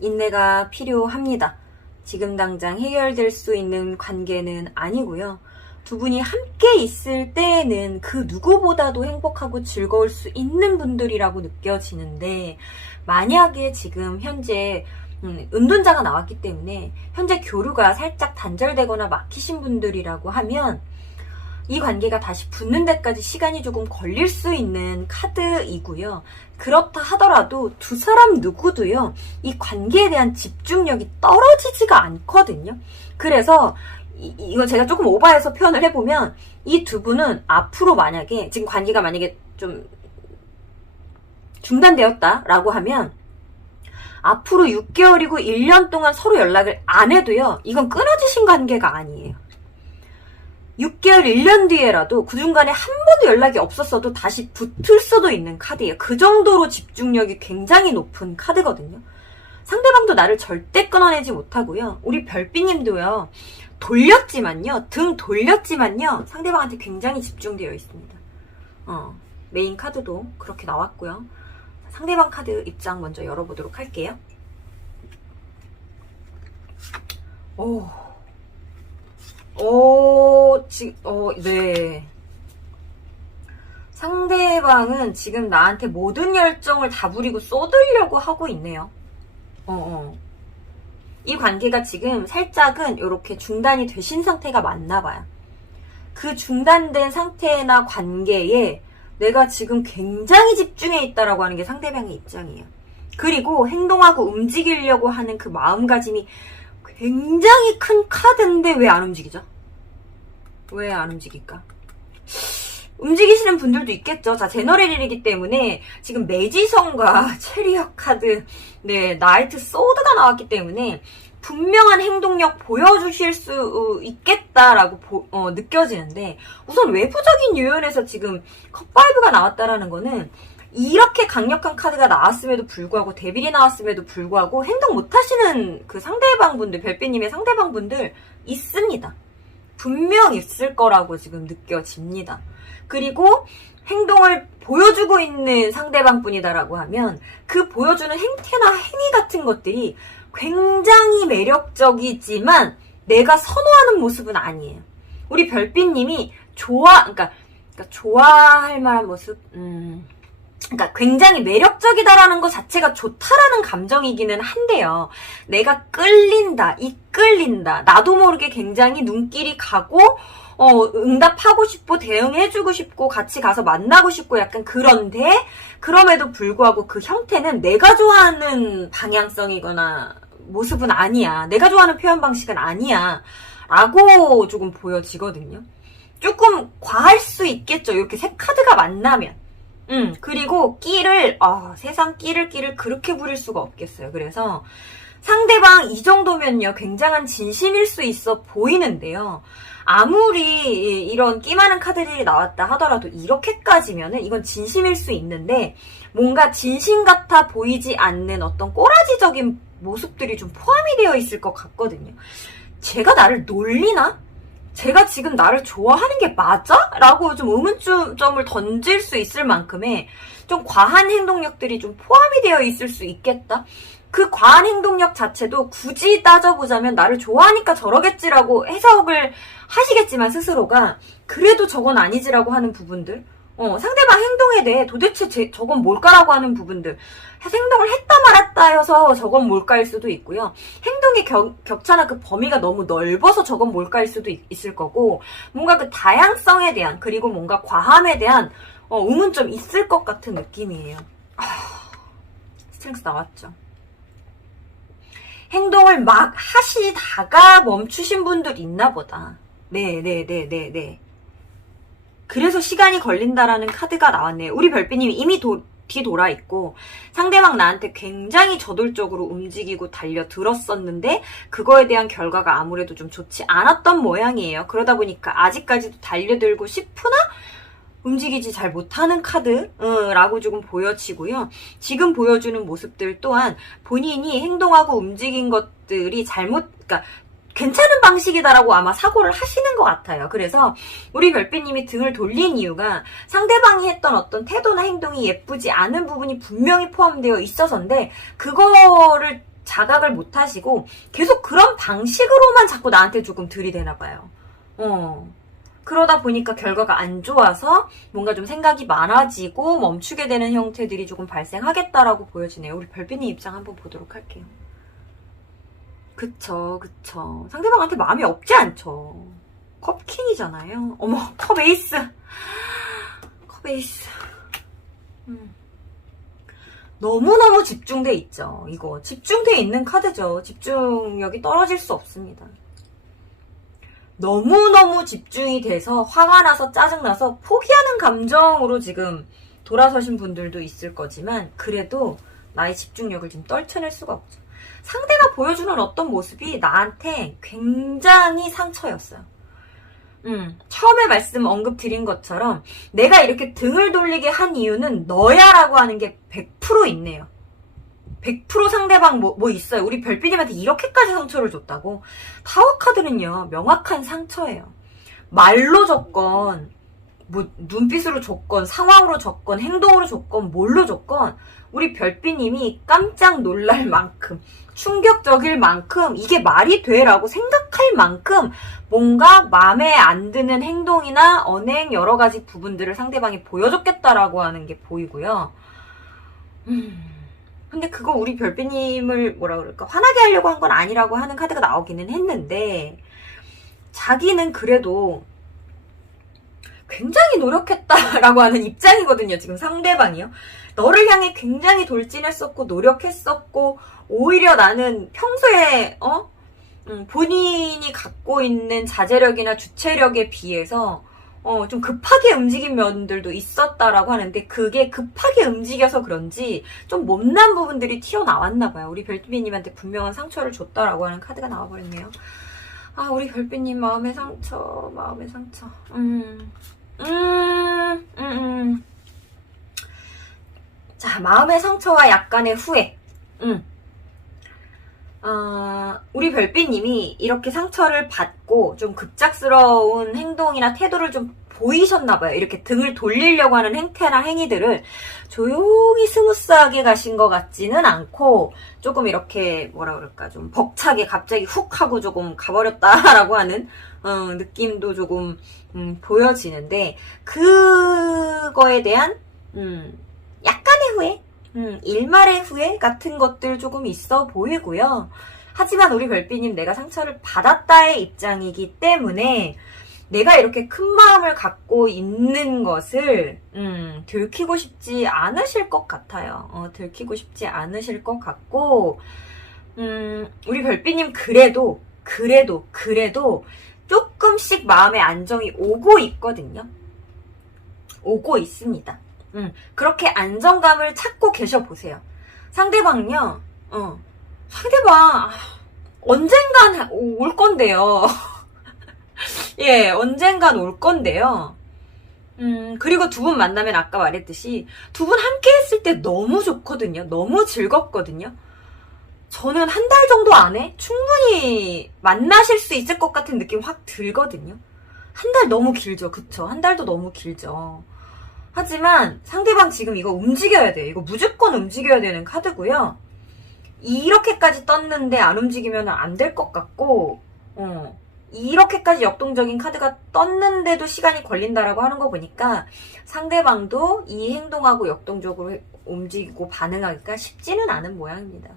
인내가 필요합니다. 지금 당장 해결될 수 있는 관계는 아니고요. 두 분이 함께 있을 때에는 그 누구보다도 행복하고 즐거울 수 있는 분들이라고 느껴지는데, 만약에 지금 현재 은둔자가 나왔기 때문에 현재 교류가 살짝 단절되거나 막히신 분들이라고 하면 이 관계가 다시 붙는 데까지 시간이 조금 걸릴 수 있는 카드이고요. 그렇다 하더라도 두 사람 누구도요, 이 관계에 대한 집중력이 떨어지지가 않거든요. 그래서 이거 제가 조금 오버해서 표현을 해보면 이 두 분은 앞으로 만약에 지금 관계가 만약에 좀 중단되었다라고 하면 앞으로 6개월이고 1년 동안 서로 연락을 안 해도요. 이건 끊어지신 관계가 아니에요. 6개월, 1년 뒤에라도 그 중간에 한 번도 연락이 없었어도 다시 붙을 수도 있는 카드예요. 그 정도로 집중력이 굉장히 높은 카드거든요. 상대방도 나를 절대 끊어내지 못하고요. 우리 별빛님도요. 돌렸지만요. 등 돌렸지만요. 상대방한테 굉장히 집중되어 있습니다. 메인 카드도 그렇게 나왔고요. 상대방 카드 입장 먼저 열어보도록 할게요. 네. 상대방은 지금 나한테 모든 열정을 다 부리고 쏟으려고 하고 있네요. 이 관계가 지금 살짝은 이렇게 중단이 되신 상태가 맞나 봐요. 그 중단된 상태나 관계에 내가 지금 굉장히 집중해 있다라고 하는 게 상대방의 입장이에요. 그리고 행동하고 움직이려고 하는 그 마음가짐이 굉장히 큰 카드인데 왜 안 움직이죠? 왜 안 움직일까? 움직이시는 분들도 있겠죠. 자, 제너럴이기 때문에 지금 매지성과 체리엇 카드, 네, 나이트 소드가 나왔기 때문에 분명한 행동력 보여주실 수 있겠다라고 느껴지는데 우선 외부적인 요인에서 지금 컵5가 나왔다라는 거는 이렇게 강력한 카드가 나왔음에도 불구하고 데빌이 나왔음에도 불구하고 행동 못하시는 그 상대방분들, 별빛님의 상대방분들 있습니다. 분명 있을 거라고 지금 느껴집니다. 그리고 행동을 보여주고 있는 상대방뿐이다라고 하면 그 보여주는 행태나 행위 같은 것들이 굉장히 매력적이지만 내가 선호하는 모습은 아니에요. 우리 별빛님이 그러니까 좋아할 만한 모습, 그러니까 굉장히 매력적이다라는 것 자체가 좋다라는 감정이기는 한데요. 내가 끌린다, 이끌린다, 나도 모르게 굉장히 눈길이 가고 응답하고 싶고 대응해주고 싶고 같이 가서 만나고 싶고 약간 그런데 그럼에도 불구하고 그 형태는 내가 좋아하는 방향성이거나 모습은 아니야. 내가 좋아하는 표현 방식은 아니야. 라고 조금 보여지거든요. 조금 과할 수 있겠죠. 이렇게 세 카드가 만나면. 그리고 세상 끼를 그렇게 부릴 수가 없겠어요. 그래서 상대방 이 정도면요. 굉장한 진심일 수 있어 보이는데요. 아무리 이런 끼 많은 카드들이 나왔다 하더라도 이렇게까지면은 이건 진심일 수 있는데 뭔가 진심 같아 보이지 않는 어떤 꼬라지적인 모습들이 좀 포함이 되어 있을 것 같거든요. 제가 나를 놀리나? 제가 지금 나를 좋아하는 게 맞아? 라고 좀 의문점을 던질 수 있을 만큼의 좀 과한 행동력들이 좀 포함이 되어 있을 수 있겠다? 그 과한 행동력 자체도 굳이 따져보자면 나를 좋아하니까 저러겠지라고 해석을 하시겠지만 스스로가 그래도 저건 아니지라고 하는 부분들, 상대방 행동에 대해 도대체 저건 뭘까라고 하는 부분들, 행동을 했다 말았다여서 저건 뭘까일 수도 있고요. 행동의 격차나 그 범위가 너무 넓어서 저건 뭘까일 수도 있을 거고, 뭔가 그 다양성에 대한, 그리고 뭔가 과함에 대한 의문점 있을 것 같은 느낌이에요. 스트렝스 나왔죠. 행동을 막 하시다가 멈추신 분들 있나 보다. 네. 그래서 시간이 걸린다라는 카드가 나왔네요. 우리 별빛님이 이미 뒤돌아 있고 상대방 나한테 굉장히 저돌적으로 움직이고 달려들었었는데 그거에 대한 결과가 아무래도 좀 좋지 않았던 모양이에요. 그러다 보니까 아직까지도 달려들고 싶으나 움직이지 잘 못하는 카드라고 조금 보여지고요. 지금 보여주는 모습들 또한 본인이 행동하고 움직인 것들이 그러니까 괜찮은 방식이다라고 아마 사고를 하시는 것 같아요. 그래서 우리 별빛님이 등을 돌린 이유가 상대방이 했던 어떤 태도나 행동이 예쁘지 않은 부분이 분명히 포함되어 있어서인데 그거를 자각을 못 하시고 계속 그런 방식으로만 자꾸 나한테 조금 들이대나 봐요. 그러다 보니까 결과가 안 좋아서 뭔가 좀 생각이 많아지고 멈추게 되는 형태들이 조금 발생하겠다라고 보여지네요. 우리 별빛님 입장 한번 보도록 할게요. 그쵸. 상대방한테 마음이 없지 않죠. 컵킹이잖아요. 어머, 컵에이스. 너무너무 집중돼 있죠. 이거 집중돼 있는 카드죠. 집중력이 떨어질 수 없습니다. 너무너무 집중이 돼서 화가 나서 짜증나서 포기하는 감정으로 지금 돌아서신 분들도 있을 거지만 그래도 나의 집중력을 좀 떨쳐낼 수가 없죠. 상대가 보여주는 어떤 모습이 나한테 굉장히 상처였어요. 처음에 언급 드린 것처럼 내가 이렇게 등을 돌리게 한 이유는 너야 라고 하는 게 100% 있네요. 100% 상대방 뭐 있어요. 우리 별빛님한테 이렇게까지 상처를 줬다고? 타워 카드는요, 명확한 상처예요. 말로 줬건, 눈빛으로 줬건, 상황으로 줬건, 행동으로 줬건, 뭘로 줬건, 우리 별빛님이 깜짝 놀랄 만큼, 충격적일 만큼, 이게 말이 돼? 라고 생각할 만큼, 뭔가 마음에 안 드는 행동이나 언행, 여러 가지 부분들을 상대방이 보여줬겠다라고 하는 게 보이고요. 근데 그거 우리 별빛님을 화나게 하려고 한 건 아니라고 하는 카드가 나오기는 했는데, 자기는 그래도 굉장히 노력했다라고 하는 입장이거든요. 지금 상대방이요. 너를 향해 굉장히 돌진했었고 노력했었고, 오히려 나는 평소에 본인이 갖고 있는 자제력이나 주체력에 비해서 좀 급하게 움직인 면들도 있었다라고 하는데, 그게 급하게 움직여서 그런지 좀 못난 부분들이 튀어나왔나 봐요. 우리 별빛님한테 분명한 상처를 줬다라고 하는 카드가 나와버렸네요. 아, 우리 별빛님 마음의 상처. 자, 마음의 상처와 약간의 후회. 우리 별빛님이 이렇게 상처를 받고 좀 급작스러운 행동이나 태도를 좀 보이셨나봐요. 이렇게 등을 돌리려고 하는 행태나 행위들을 조용히 스무스하게 가신 것 같지는 않고, 조금 이렇게 좀 벅차게 갑자기 훅 하고 조금 가버렸다라고 하는 느낌도 조금 보여지는데, 그거에 대한 약간의 후회? 일말의 후회 같은 것들 조금 있어 보이고요. 하지만 우리 별빛님, 내가 상처를 받았다의 입장이기 때문에 내가 이렇게 큰 마음을 갖고 있는 것을 들키고 싶지 않으실 것 같아요. 들키고 싶지 않으실 것 같고, 우리 별빛님 그래도 조금씩 마음의 안정이 오고 있거든요. 오고 있습니다. 그렇게 안정감을 찾고 계셔보세요. 상대방요, 상대방, 언젠간 올 건데요. 예, 언젠간 올 건데요. 그리고 두 분 만나면 아까 말했듯이 두 분 함께 했을 때 너무 좋거든요. 너무 즐겁거든요. 저는 한 달 정도 안에 충분히 만나실 수 있을 것 같은 느낌 확 들거든요. 한 달 너무 길죠. 그쵸? 한 달도 너무 길죠. 하지만 상대방 지금 이거 움직여야 돼요. 이거 무조건 움직여야 되는 카드고요. 이렇게까지 떴는데 안 움직이면 안 될 것 같고, 이렇게까지 역동적인 카드가 떴는데도 시간이 걸린다라고 하는 거 보니까 상대방도 이 행동하고 역동적으로 움직이고 반응하기가 쉽지는 않은 모양입니다.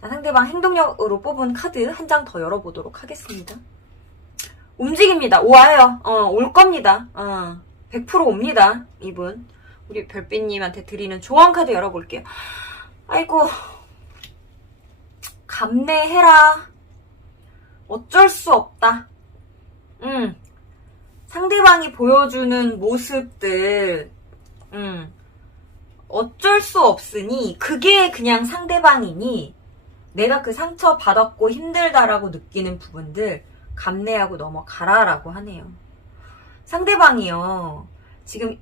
자, 상대방 행동력으로 뽑은 카드 한 장 더 열어보도록 하겠습니다. 움직입니다. 와요. 올 겁니다. 100% 옵니다. 이분. 우리 별빛님한테 드리는 조언 카드 열어볼게요. 아이고, 감내해라. 어쩔 수 없다. 상대방이 보여주는 모습들, 어쩔 수 없으니, 그게 그냥 상대방이니, 내가 그 상처 받았고 힘들다라고 느끼는 부분들 감내하고 넘어가라라고 하네요. 상대방이요, 지금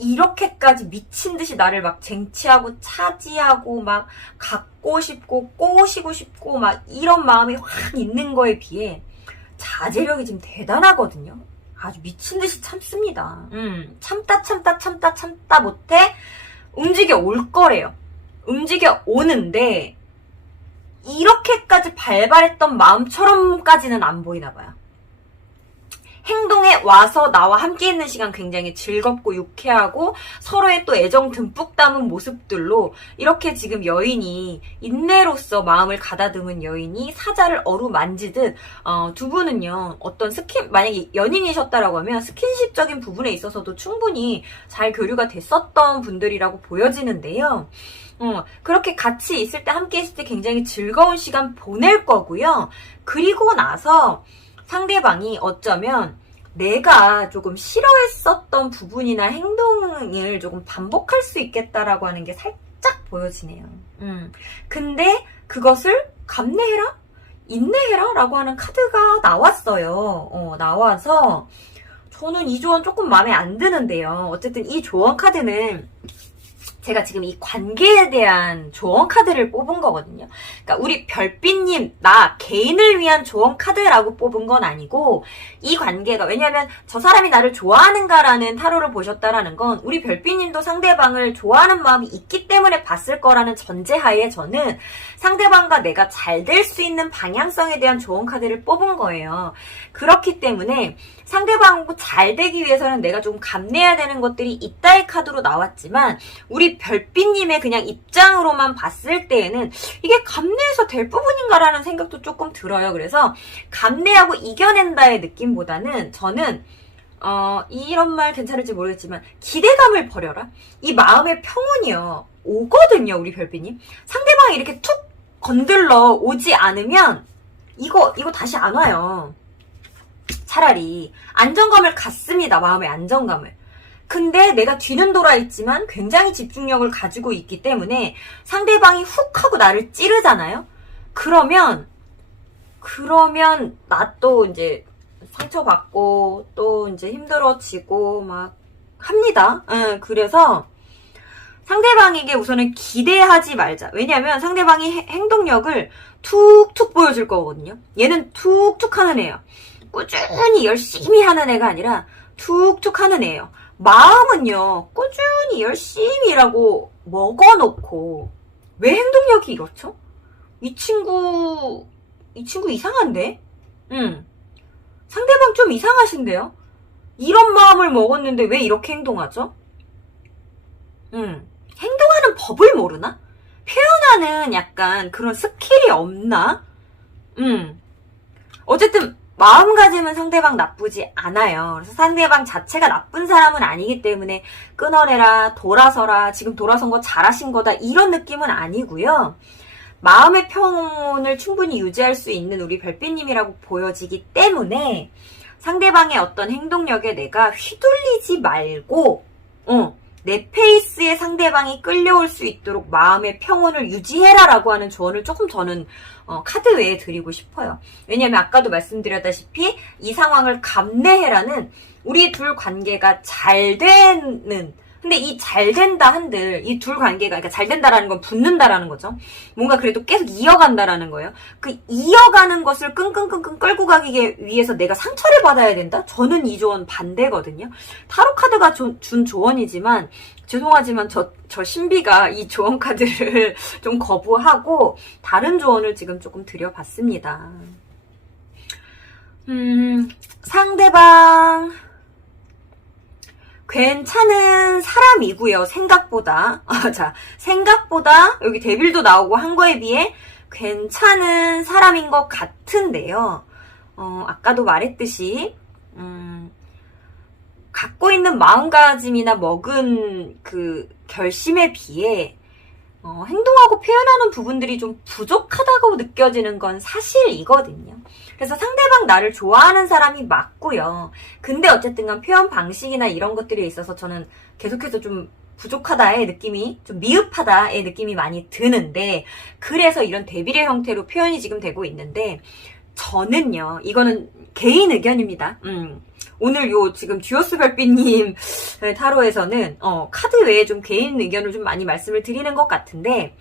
이렇게까지 미친 듯이 나를 막 쟁취하고 차지하고 막 갖고 싶고 꼬시고 싶고 막 이런 마음이 확 있는 거에 비해 자제력이 지금 대단하거든요. 아주 미친 듯이 참습니다. 참다 못해 움직여 올 거래요. 움직여 오는데 이렇게까지 발발했던 마음처럼까지는 안 보이나 봐요. 행동에 와서 나와 함께 있는 시간 굉장히 즐겁고 유쾌하고 서로의 또 애정 듬뿍 담은 모습들로 이렇게 지금 여인이 인내로서 마음을 가다듬은 여인이 사자를 어루만지듯 두 분은요, 어떤 만약에 연인이셨다라고 하면 스킨십적인 부분에 있어서도 충분히 잘 교류가 됐었던 분들이라고 보여지는데요. 그렇게 같이 있을 때, 함께 있을 때 굉장히 즐거운 시간 보낼 거고요. 그리고 나서 상대방이 어쩌면 내가 조금 싫어했었던 부분이나 행동을 조금 반복할 수 있겠다라고 하는 게 살짝 보여지네요. 근데 그것을 감내해라? 인내해라? 라고 하는 카드가 나왔어요. 나와서 저는 이 조언 조금 마음에 안 드는데요. 어쨌든 이 조언 카드는 제가 지금 이 관계에 대한 조언 카드를 뽑은 거거든요. 그러니까 우리 별빛님, 나 개인을 위한 조언 카드라고 뽑은 건 아니고 이 관계가, 왜냐하면 저 사람이 나를 좋아하는가라는 타로를 보셨다라는 건 우리 별빛님도 상대방을 좋아하는 마음이 있기 때문에 봤을 거라는 전제하에 저는 상대방과 내가 잘 될 수 있는 방향성에 대한 조언 카드를 뽑은 거예요. 그렇기 때문에 상대방과 잘 되기 위해서는 내가 좀 감내해야 되는 것들이 있다의 카드로 나왔지만 우리 별빛님의 그냥 입장으로만 봤을 때에는 이게 감내해서 될 부분인가라는 생각도 조금 들어요. 그래서 감내하고 이겨낸다의 느낌보다는 저는 이런 말 괜찮을지 모르겠지만 기대감을 버려라. 이 마음의 평온이요. 오거든요. 우리 별빛님. 상대방이 이렇게 툭 건들러 오지 않으면 이거 다시 안 와요. 차라리 안정감을 갖습니다. 마음의 안정감을. 근데 내가 뒤는 돌아 있지만 굉장히 집중력을 가지고 있기 때문에 상대방이 훅 하고 나를 찌르잖아요. 그러면 나 또 이제 상처받고 또 이제 힘들어지고 막 합니다. 그래서 상대방에게 우선은 기대하지 말자. 왜냐면 상대방이 행동력을 툭툭 보여줄 거거든요. 얘는 툭툭 하는 애예요. 꾸준히 열심히 하는 애가 아니라 툭툭 하는 애예요. 마음은요, 꾸준히 열심히 일하고 먹어놓고 왜 행동력이 이렇죠? 이 친구 이상한데? 상대방 좀 이상하신데요? 이런 마음을 먹었는데 왜 이렇게 행동하죠? 행동하는 법을 모르나? 표현하는 약간 그런 스킬이 없나? 어쨌든 마음가짐은 상대방 나쁘지 않아요. 그래서 상대방 자체가 나쁜 사람은 아니기 때문에 끊어내라, 돌아서라, 지금 돌아선 거 잘하신 거다 이런 느낌은 아니고요. 마음의 평온을 충분히 유지할 수 있는 우리 별빛님이라고 보여지기 때문에 상대방의 어떤 행동력에 내가 휘둘리지 말고 내 페이스에 상대방이 끌려올 수 있도록 마음의 평온을 유지해라라고 하는 조언을 조금 저는 카드 외에 드리고 싶어요. 왜냐하면 아까도 말씀드렸다시피 이 상황을 감내해라는 우리 둘 관계가 잘 되는, 근데 이 잘 된다 한들 이 둘 관계가, 그러니까 잘 된다라는 건 붙는다라는 거죠. 뭔가 그래도 계속 이어간다라는 거예요. 그 이어가는 것을 끙끙끙끙 끌고 가기 위해서 내가 상처를 받아야 된다? 저는 이 조언 반대거든요. 타로 카드가 준 조언이지만 죄송하지만 저 신비가 이 조언 카드를 좀 거부하고 다른 조언을 지금 조금 드려봤습니다. 상대방 괜찮은 사람이고요. 생각보다. 자, 생각보다 여기 데빌도 나오고 한 거에 비해 괜찮은 사람인 것 같은데요. 아까도 말했듯이 갖고 있는 마음가짐이나 먹은 그 결심에 비해 행동하고 표현하는 부분들이 좀 부족하다고 느껴지는 건 사실이거든요. 그래서 상대방 나를 좋아하는 사람이 맞고요. 근데 어쨌든 간 표현 방식이나 이런 것들에 있어서 저는 계속해서 좀 부족하다의 느낌이, 좀 미흡하다의 느낌이 많이 드는데, 그래서 이런 데빌의 형태로 표현이 지금 되고 있는데, 저는요, 이거는 개인 의견입니다. 오늘 요 지금 듀오스 별빛님 타로에서는 카드 외에 좀 개인 의견을 좀 많이 말씀을 드리는 것 같은데,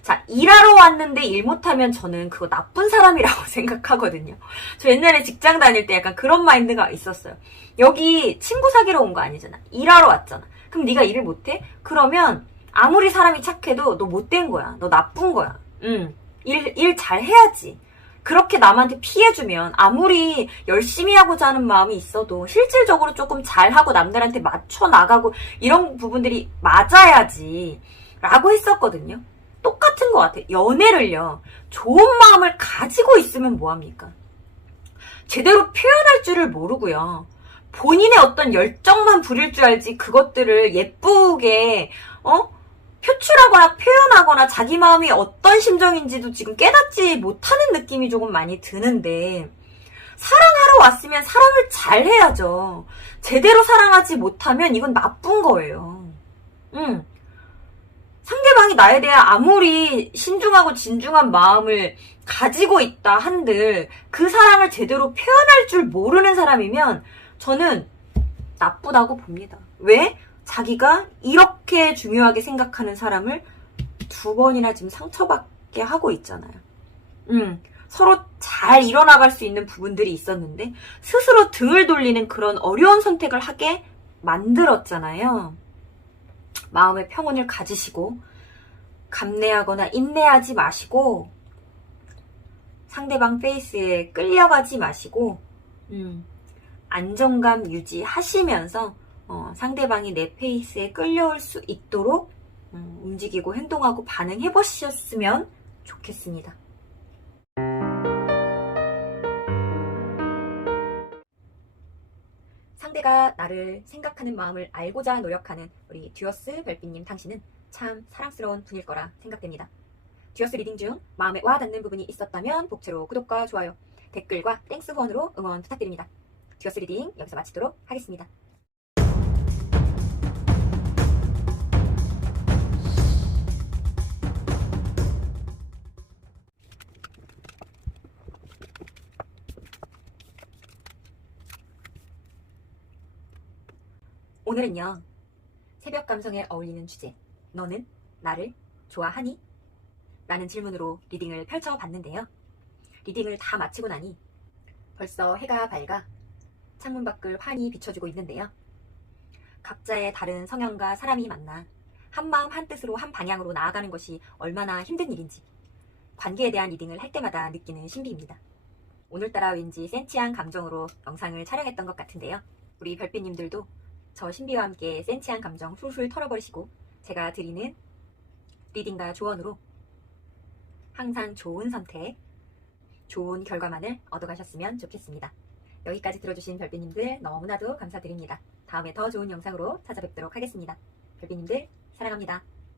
자, 일하러 왔는데 일 못하면 저는 그거 나쁜 사람이라고 생각하거든요. 저 옛날에 직장 다닐 때 약간 그런 마인드가 있었어요. 여기 친구 사귀러 온 거 아니잖아. 일하러 왔잖아. 그럼 네가 일을 못해? 그러면 아무리 사람이 착해도 너 못된 거야. 너 나쁜 거야. 일 잘 해야지. 그렇게 남한테 피해주면 아무리 열심히 하고자 하는 마음이 있어도 실질적으로 조금 잘하고 남들한테 맞춰 나가고 이런 부분들이 맞아야지 라고 했었거든요. 똑같은 것 같아. 연애를요. 좋은 마음을 가지고 있으면 뭐합니까? 제대로 표현할 줄을 모르고요. 본인의 어떤 열정만 부릴 줄 알지 그것들을 예쁘게 표출하거나 표현하거나 자기 마음이 어떤 심정인지도 지금 깨닫지 못하는 느낌이 조금 많이 드는데, 사랑하러 왔으면 사랑을 잘 해야죠. 제대로 사랑하지 못하면 이건 나쁜 거예요. 상대방이 나에 대해 아무리 신중하고 진중한 마음을 가지고 있다 한들 그 사랑을 제대로 표현할 줄 모르는 사람이면 저는 나쁘다고 봅니다. 왜? 자기가 이렇게 중요하게 생각하는 사람을 2번이나 지금 상처받게 하고 있잖아요. 서로 잘 이뤄나갈 수 있는 부분들이 있었는데 스스로 등을 돌리는 그런 어려운 선택을 하게 만들었잖아요. 마음의 평온을 가지시고 감내하거나 인내하지 마시고 상대방 페이스에 끌려가지 마시고 안정감 유지하시면서 상대방이 내 페이스에 끌려올 수 있도록 움직이고 행동하고 반응해 보셨으면 좋겠습니다. 상대가 나를 생각하는 마음을 알고자 노력하는 우리 듀어스 별빛님, 당신은 참 사랑스러운 분일 거라 생각됩니다. 듀어스 리딩 중 마음에 와닿는 부분이 있었다면 복채로 구독과 좋아요, 댓글과 땡스 후원으로 응원 부탁드립니다. 듀어스 리딩 여기서 마치도록 하겠습니다. 오늘은요, 새벽 감성에 어울리는 주제, 너는 나를 좋아하니? 라는 질문으로 리딩을 펼쳐봤는데요. 리딩을 다 마치고 나니 벌써 해가 밝아 창문 밖을 환히 비춰주고 있는데요. 각자의 다른 성향과 사람이 만나 한마음 한뜻으로 한 방향으로 나아가는 것이 얼마나 힘든 일인지 관계에 대한 리딩을 할 때마다 느끼는 신비입니다. 오늘따라 왠지 센치한 감정으로 영상을 촬영했던 것 같은데요. 우리 별빛님들도 저 신비와 함께 센치한 감정 훌훌 털어버리시고 제가 드리는 리딩과 조언으로 항상 좋은 선택, 좋은 결과만을 얻어가셨으면 좋겠습니다. 여기까지 들어주신 별빛님들 너무나도 감사드립니다. 다음에 더 좋은 영상으로 찾아뵙도록 하겠습니다. 별빛님들 사랑합니다.